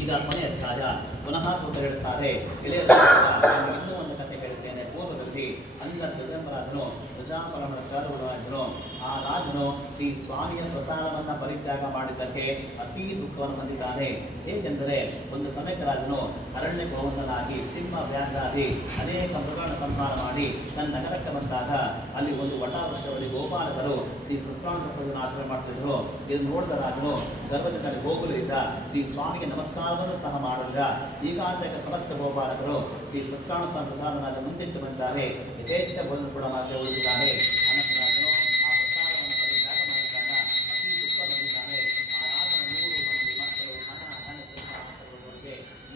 ಈಗ ಕೊನೆಯ ಅಧ್ಯಾಯ ಪುನಃ ಸೂತ್ರ ಹೇಳುತ್ತಾರೆ. ಇನ್ನೂ ಒಂದು ಕಥೆ ಹೇಳ್ತೇನೆ. ಪೂರ್ವದಲ್ಲಿ ಅಂದ ಧ್ವಜಂಬರಾಜನು ಧ್ವಜಾಪರಮದ ಕಾಲುಗಳಾದನು. ಆ ರಾಜನು ಶ್ರೀ ಸ್ವಾಮಿಯ ಪ್ರಸಾದವನ್ನು ಪರಿತ್ಯಾಗ ಮಾಡಿದ್ದಕ್ಕೆ ಅತೀ ದುಃಖವನ್ನು ಹೊಂದಿದ್ದಾನೆ. ಏಕೆಂದರೆ ಒಂದು ಸಮಯಕ್ಕೆ ರಾಜನು ಅರಣ್ಯ ಗೋವಂದನಾಗಿ ಸಿಂಹ ವ್ಯಾಘ್ರಾದಿ ಅನೇಕ ಮೃಗಗಳನ್ನು ಸಂಹಾರ ಮಾಡಿ ತನ್ನ ನಗರಕ್ಕೆ ಬಂದಾಗ ಅಲ್ಲಿ ಒಂದು ವಟಾವೃಕ್ಷದಲ್ಲಿ ಗೋಪಾಲಕರು ಶ್ರೀ ಸತ್ಯನಾರಾಯಣ ಪೂಜೆಯನ್ನು ಆಚರಣೆ ಮಾಡ್ತಿದ್ರು. ಇದನ್ನು ನೋಡಿದ ರಾಜನು ಗರ್ಭದಿಂದ ಹೋಗಲಿಲ್ಲ. ಶ್ರೀ ಸ್ವಾಮಿಗೆ ನಮಸ್ಕಾರವನ್ನು ಸಹ ಮಾಡಿಲ್ಲ. ಈಗಾಂತಕ ಸಮಸ್ತ ಗೋಪಾಲಕರು ಶ್ರೀ ಸತ್ಯನಾರಾಯಣ ಪ್ರಸಾದನಾದ ಮುಂದಿಟ್ಟು ಬಂದಿದ್ದಾರೆ. ಯಥೇಚ್ಛ ಭೋಜನ ಕೂಡ ಮಾತ್ರ ಉಳಿದಿದ್ದಾರೆ. ಅನಂತರ ರಾಜನು ಆ ಪ್ರಸಾದವನ್ನು ಪರಿತ್ಯಾಗ ಮಾಡಿದಾಗ ಅತಿ ದುಃಖ ಬಂದಿದ್ದಾನೆ. ಆ ರಾಜನ 3 ಮಂದಿ ಮಕ್ಕಳು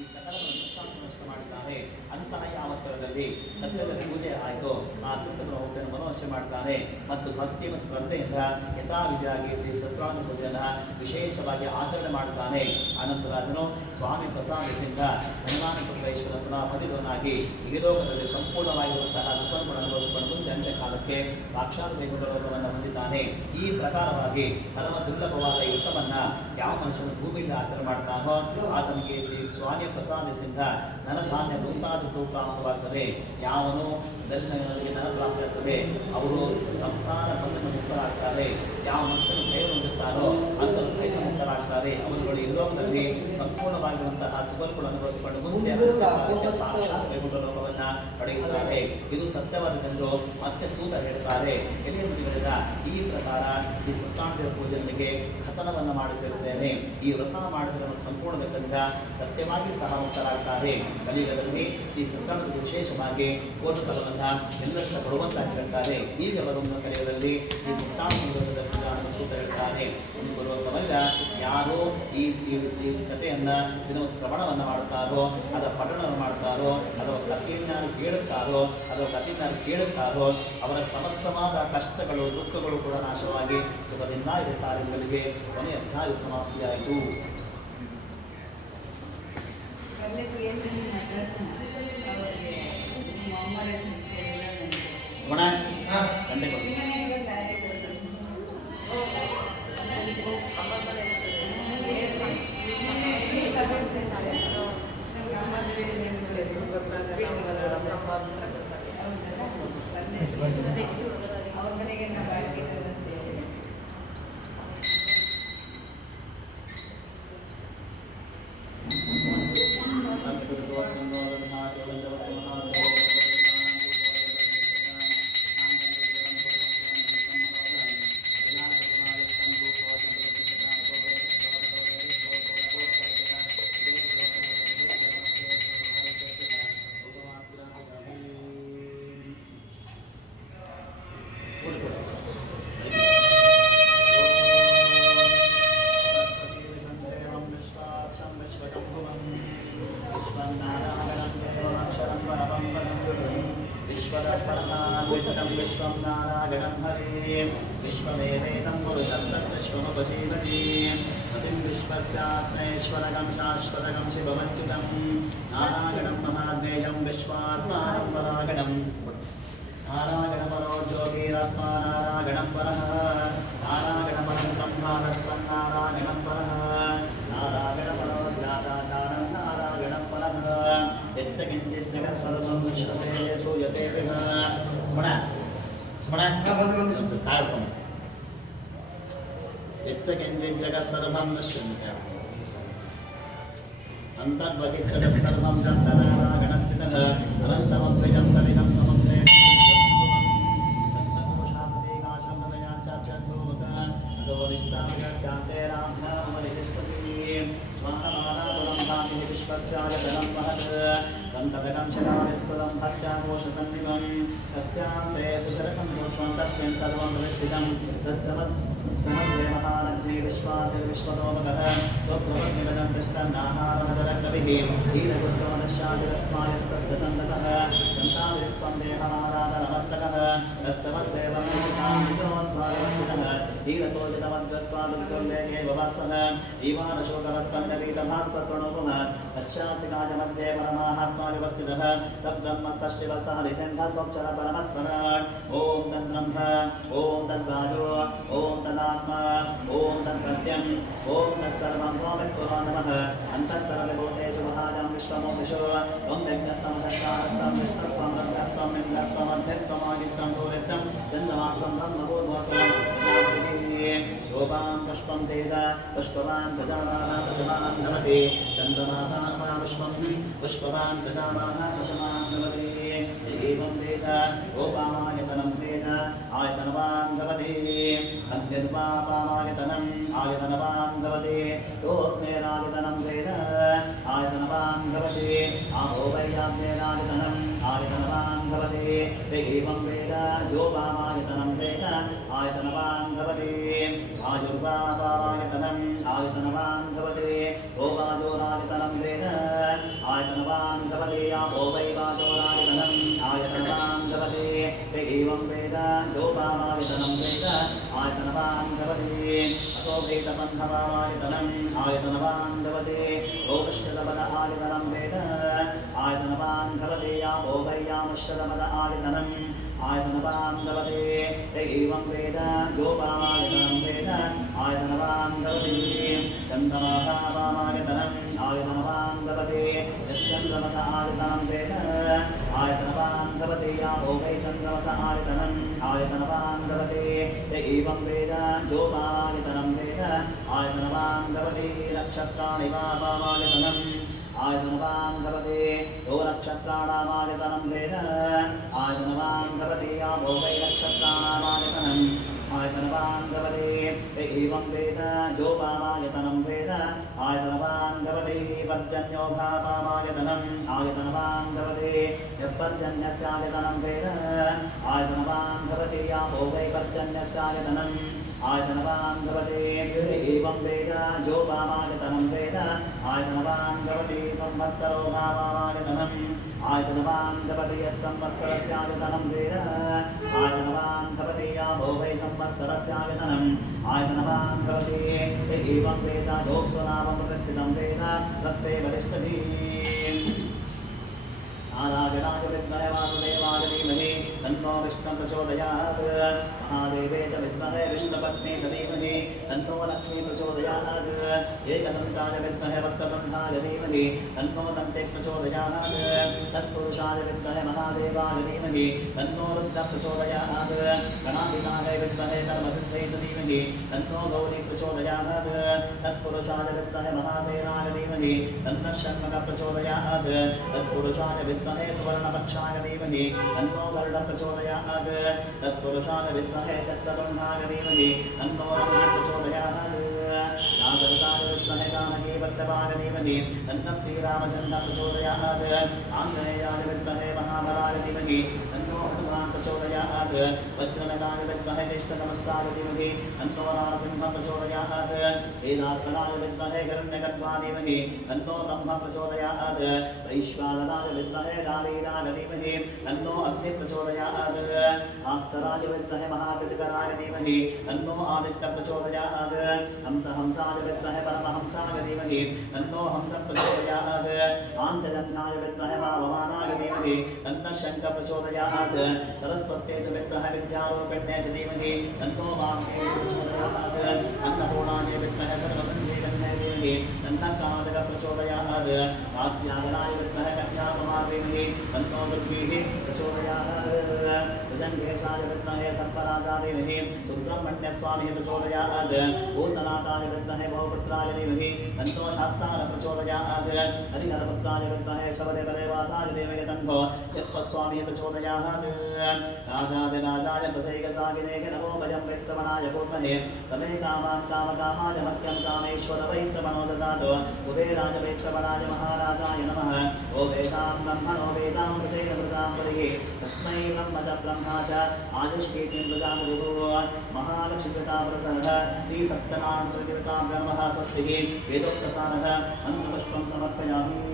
ಈ ಸಕಲವನ್ನು ನಿಷ್ಕಾಂತ ಮಾಡಿದ್ದಾನೆ. ಅಂತಹ ಈ ಅವಸರದಲ್ಲಿ ಸತ್ಯದಲ್ಲಿ ಪೂಜೆ ಆಯಿತು. ಆ ಸತ್ಯವನ್ನು ಹೋಗ್ತಾನೆ ಮನೋವಶ ಮಾಡ್ತಾನೆ ಮತ್ತು ಭಕ್ತಿಯ ಶ್ರದ್ಧೆಯಿಂದ ಯಥಾವಿಧಿಯಾಗಿ ಶ್ರೀ ಸತ್ಯನಾರಾಯಣ ಪೂಜೆಯನ್ನು ವಿಶೇಷವಾಗಿ ಆಚರಣೆ ಮಾಡ್ತಾನೆ. ಅನಂತರ ರಾಜನು ಸ್ವಾಮಿ ಪ್ರಸಾದಿಸಿದ ಧನ್ಯವಾದ ಪುನಃ ಹೊಂದಿದವನಾಗಿ ಈ ಲೋಕದಲ್ಲಿ ಸಂಪೂರ್ಣವಾಗಿರುವಂತಹ ಸುಖವನ್ನು ಅನುಭವಿಸಿಕೊಂಡು ಮುಂದೆ ಅಂತ್ಯಕಾಲಕ್ಕೆ ಸಾಕ್ಷಾತ್ ವೈಕುಂಠ ಲೋಕವನ್ನು ಹೊಂದಿದ್ದಾನೆ. ಈ ಪ್ರಕಾರವಾಗಿ ಪರಮ ದುರ್ಲಭವಾದ ಯುದ್ಧವನ್ನ ಯಾವ ಮನುಷ್ಯನು ಭೂಮಿಯಲ್ಲಿ ಆಚರಣೆ ಮಾಡ್ತಾನೋ ಆತನಿಗೆ ಶ್ರೀ ಸ್ವಾಮಿಯ ಪ್ರಸಾದಿಸಿದ ಧನಧಾನ್ಯ ಮುಂತಾದದ್ದು ಪ್ರಾಪ್ತವಾಗ್ತದೆ. ಯಾವನು ದರ್ಶನಗಳಿಗೆ ಧನ ಪ್ರಾಪ್ತಿಯಾಗ್ತದೆ ಅವರು ಸಂಸಾರ ಬಂಧನ ಮುಕ್ತರಾಗ್ತಾರೆ. ಯಾವ ಮನುಷ್ಯನು ದೈವ ಹೊಂದಿರ್ತಾರೋ ಅಂತರು ದೈವ ಮುಕ್ತರಾಗ್ತಾರೆ. ಅವರುಗಳು ಈ ಲೋಕದಲ್ಲಿ ಸಂಪೂರ್ಣವಾಗಿರುವಂತಹ ಸುಖಗಳು ಅನುಭವಿಸಿಕೊಂಡು ಮುಂದೆ ಸಾಕ್ಷಾತ್ ವೈಕುಂಠ ಲೋಕವನ್ನ ಪಡೆಯುತ್ತಾರೆ. ಇದು ಸತ್ಯವಾದದೆಂದು ಮತ್ತೆ ಸೂತ ಹೇಳ್ತಾರೆ. ಎಲ್ಲಿ ಮುಗಿದ ಈ ಪ್ರಕಾರ ಶ್ರೀ ಸತ್ಯನಾರಾಯಣ ಪೂಜೆಯೊಂದಿಗೆ ಕಥನವನ್ನು ಮಾಡಿಸಿರುತ್ತೇನೆ. ಈ ವ್ರತ ಮಾಡಿದರೆ ಸಂಪೂರ್ಣದಿಂದ ಸತ್ಯವಾಗಿ ಸಹ ಮುಕ್ತರಾಗ್ತಾರೆ. ಕಲಿಯುಗದಲ್ಲಿ ಶ್ರೀ ಸತ್ಯನಾರಾಯಣ ವಿಶೇಷವಾಗಿ ಕೋಟುಕಲವನ್ನು ಎಲ್ಲರೂ ಸಹ ಕೊಡುವಂತಾಗಿ ಹೇಳ್ತಾರೆ. ಈಗ ಬರುವ ಕಲಿಯುಗದಲ್ಲಿ ಶ್ರೀ ಸತ್ಯನಾರಾಯಣ ದರ್ಶನ ಸೂತ್ರ ಹೇಳ್ತಾರೆ. ಒಂದು ಬರುವಂತವಲ್ಲ ಯಾರು ಈ ಕಥೆಯನ್ನ ದಿನವ ಶ್ರವಣವನ್ನು ಮಾಡುತ್ತಾರೋ ಅದರ ಪಠಣವನ್ನು ಮಾಡುತ್ತಾರೋ ಅಥವಾ ಕಥೆಯನ್ನು ಕೇಳುತ್ತಾರೋ ಅಥವಾ ಕಥೆಯನ್ನು ಕೇಳುತ್ತಾರೋ ಅವರ ಸಮಸ್ತವಾದ ಕಷ್ಟಗಳು ದುಃಖಗಳು ಕೂಡ ನಾಶವಾಗಿ ಸುಖದಿಂದ ಇರುತ್ತಾರೆ ಎಂಬುದಕ್ಕೆ ಕೊನೆಯ ಅಧ್ಯಾಯ ಸಮಾಪ್ತಿಯಾಯಿತು. विश्वं नारायणं हरे विश्वमेवेदं पुरुषं तद्विश्वमुपजीवति पतिं विश्वस्यात्मेश्वरगं शाश्वतगं शिवमच्युतं नारायणं महाज्ञेयं विश्वात्मानं परागणं नारायणपरो ज्योतिरात्मा नारायणं परः नारायणपरं ब्रह्मानस्त्वं नारायणं परः नारायणपरो ज्ञाताकारं नारायणं परः यच्च जगत्सर्वं विश्वसे सूयते विना यच्च जगत्सर्वं नश्यन्ते अन्तर्बहिर्जगत्सर्वं जन्तनारायणस्थितः अनन्तमद्वयं तदिदं समुद्रे सन्ततकं शिलाविस्तुतं भक्त्याघोषसन्निभं तस्यां ते सुचरकं सूक्ष्मं तस्मिन् सर्वं प्रतिष्ठितं तस्समग्रे महानग्ने विश्वातिर्विश्वतोमकः स्वप्रवद्निगतं तिष्ठन्नाहारमजरकविः हीनपुत्रमनश्यादिरस्मायस्तस्य सन्ततः सन्ताविस्वं देहमाराधनमस्तकः नीलकोजितमद्रस्वादुर्गोल्लेखे भवास्मः ईवानशोकवत्पन्नवीतभास्पत्वणोपमः पश्चासिकाज मध्ये परमात्मा व्यवस्थितः सब्रह्म सशिवसः निशङ्खसोक्षर परमस्मराट् ॐ तद्ब्रह्म ॐ तद्वायो ॐ तदात्मा ॐ तत्सत्यम् ॐ तत्सर्वं त्वमेव नमः अन्तःसर्वभूतेषु महाजं विश्वमोक्षो ॐ यज्ञसंहस्तारस्तं विष्णुत्वं रत्नत्वं इन्द्रत्वमध्यत्वमादित्यं सूर्यत्वं चन्द्रमासं ब्रह्मभूर्भुवस्वं शोभां पुष्पं तेज पुष्पवान् प्रजामाः प्रशमान् नमते चन्द्रमाः पुष्पं पुष्पवान् प्रजामाः प्रशमान् नमते एवं वेद गोपामायतनं वेद आयतनवान् भवति अद्यद्वापामायतनम् आयतनवान् भवति योऽस्मेरायतनं वेद आयतनवान् भवति आहो वैयाज्ञेनायतनम् आयतनवान् भवति एवं वेद योपामायतनं वेद आयतनवान् भवति आयुर्वापामायतनम् आयतनवान् भवति गोपाजोरायतनं वेद आयतनवान् भवति आहो वैवाजोरायतनम् आयतनवान् भवति एवं वेद योपामायतनं वेद आयतनवान् भवति असोभेतबन्धवायतनम् आयतनवान् भवति गोपश्यतपद आयतनं वेद आयतनवान् भवति आहो वैयामश्यतपद आयतनम् आयतनवान् भवति एवं वेद योपामायतनं वेद आयतनवान् भवति चन्द्रमाभावामायतनम् आयतनवान् भवति यश्चन्द्रमस आयतनं वेद आयतनवान् भवति आहो वै चन्द्रमस आयतनम् आयतनवान् भवति एवं वेद योपामायतनं वेद आयतनवान् भवति नक्षत्राणि वापामायतनम् आयतनवान् भवति यो नक्षत्राणामायतनं वेद आयतनवान् भवति आहो वै नक्षत्राणामायतनम् आयतनवान् भवति एवं वेद योपामायतनं वेद आयतनवान् भवति पर्जन्यो भापामायतनम् आयतनवान् भवति यत्पर्जन्यस्यायतनं वेद आयतनवान् भवति आहो वै पर्जन्यस्यायतनम् आयतनवान् भवति एवं वेद योपामायतनं वेद आयतनवान् भवति संवत्सरो भावामायतनम् आयतनवान् भवति यत्संवत्सरस्यायतनं वेद आयतनवान् भवति आहो वै संवत्सरस्यायतनम् आयतनवान् भवति एवं वेद योऽप्सुनामं प्रतिष्ठितं वेद तत्ते वरिष्ठति आराजनाय विद्महे वासुदेवाय धीमहि तन्नो विष्णुः प्रचोदयात् महादेवे च विद्महे विष्णुपत्नी च धीमहि तन्नो लक्ष्मी प्रचोदयात् एकदन्ताय विद्महे वक्रतुण्डाय धीमहि तन्नो दन्ते प्रचोदयात् तत्पुरुषाय विद्महे महादेवाय धीमहि तन्नो रुद्रः प्रचोदयात् गणाधिपाय विद्महे कर्मसिद्ध्यै च धीमहि तन्नो गौरी प्रचोदयात् तत्पुरुषाय विद्महे महासेनाय धीमहि तन्नः षण्मुखः प्रचोदयात् तत्पुरुषाय विद्महे सुवर्णपक्षाय धीमहि तन्नो गरुडः प्रचोदयात् तत्पुरुषाय विद्महे चक्रतुण्डाय धीमहि तन्नो रविः प्रचोदयात् नागरकाय विद्महे कामकीवर्तवाय धीमहि तन्नः श्रीरामचन्द्रः प्रचोदयात् आञ्जनेयाय विद्महे महाबलाय धीमहि तन्नो हनुमान् प्रचोदयात् वज्रनगाय विद्महे ज्येष्ठतमस्ताय धीमहि तन्नो नारसिंहः प्रचोदयात् वेदात्मनाय विद्महे हिरण्यगर्भाय धीमहि तन्नो ब्रह्म प्रचोदयात् वैश्वानराय विद्महे गालीराय धीमहि तन्नो अग्निः प्रचोदयात् भास्कराय विद्महे महाकृतिकराय धीमहि तन्नो आदित्यः प्रचोदयात् हंसाय विद्महे परमहंसाय धीमहि तन्नो हंसः प्रचोदयात् पाञ्चजन्याय विद्महे वाममानाय धीमहि तन्नः शङ्खः प्रचोदयात् सरस्वत्यै च विद्महे विद्यारूपिण्यै च धीमहि तन्नो वाग्देवी प्रचोदयात् अन्नपूर्णाय विद्महे सर्वसञ्जीवन्यै धीमहि तन्नः कामदगः प्रचोदयात् कात्यायनाय विद्महे कन्याकुमारी धीमहि तन्नो दुर्गीः प्रचोदयात् भुजङ्गेशाय विद्महे सर्पराजाय धीमहि सुब्रह्मण्यस्वामिः प्रचोदयात् भूतनाथाय विद्महे बहुपुत्राय धीमहि तन्नो शास्तारः प्रचोदयात् हरिहरपुत्राय विद्महे शबरिमलेवासाय धीमहि तन्नो यत्पस्वामिः प्रचोदयात् राजाधिराजाय प्रसैकसागिनेक नमो भजं वैश्रवणाय कुर्महे समे कामान् कामकामाय मह्यं कामेश्वर वैश्रवणो ददातु कुबेराय वैश्रवणाय महाराजाय नमः ओ वेदां ब्रह्मणो वेदां प्रसेनमृतां परिः तस्मै ब्रह्म च ब्रह्मा च आयुष्कीर्तिं प्रजापतिभुवो महालक्ष्मीकृता प्रसन्नः श्रीसत्यनारायण सुकृता ब्रह्मः स्वस्तिः वेदोक्तसारः मन्त्रपुष्पं समर्पयामि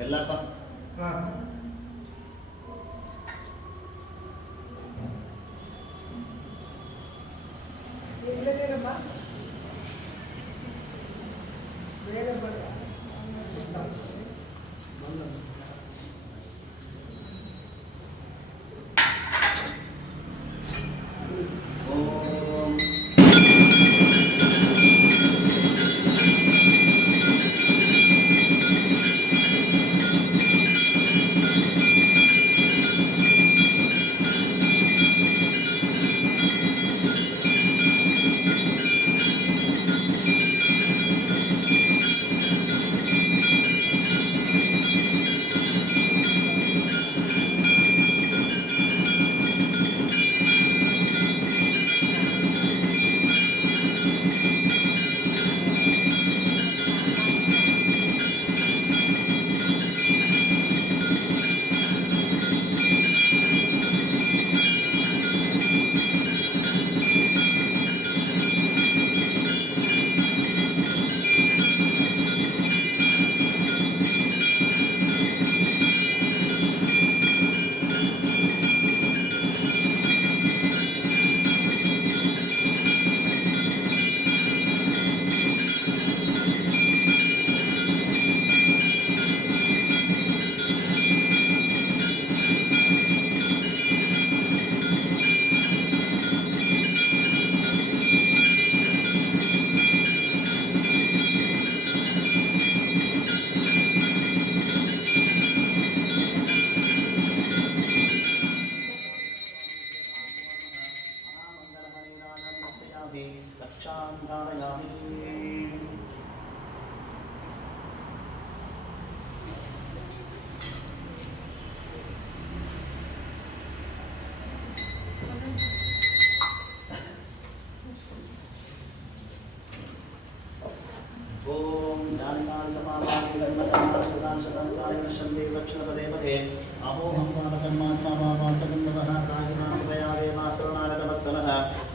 ಬೆಲ್ಲಪ್ಪ ಹಾಂ ಎಲ್ಲದೇನಪ್ಪ ಬೇಗ ಬರ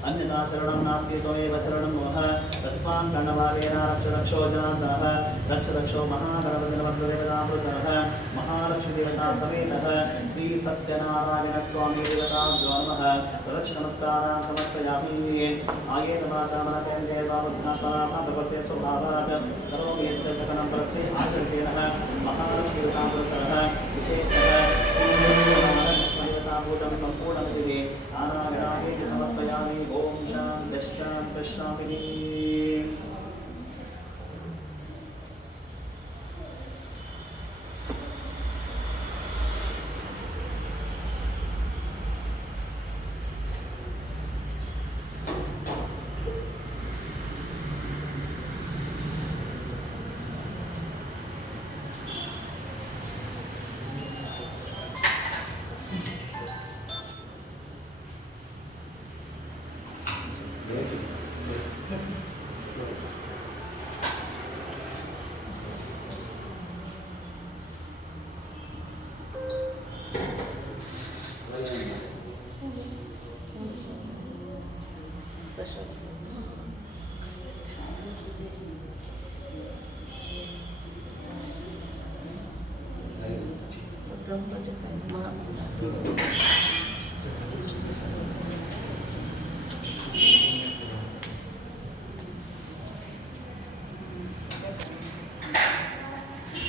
अन्यथा शरणं नास्ति त्वमेव शरणं मम तस्मात् कर्णभागेन रक्षो जनार्दनः रक्षो महागणपतिर्वन्द्यदेवतापुरुषः महालक्ष्मीदेवता समेतः श्री सत्यनारायण स्वामी देवताभ्यो नमः प्रदक्षिणनमस्कारान् समर्पयामि आयेन वाचा मनसेन्द्रियैर्वा बुद्ध्यात्मना भगवते स्वभावात् करोमि यत्र सकलं परस्मै आचरितेन महालक्ष्मीदेवतापुरुषः विशेषः देवताभूतं सम्पूर्णमिति आनागणायेति समर्पयामि ॐ शान्तिः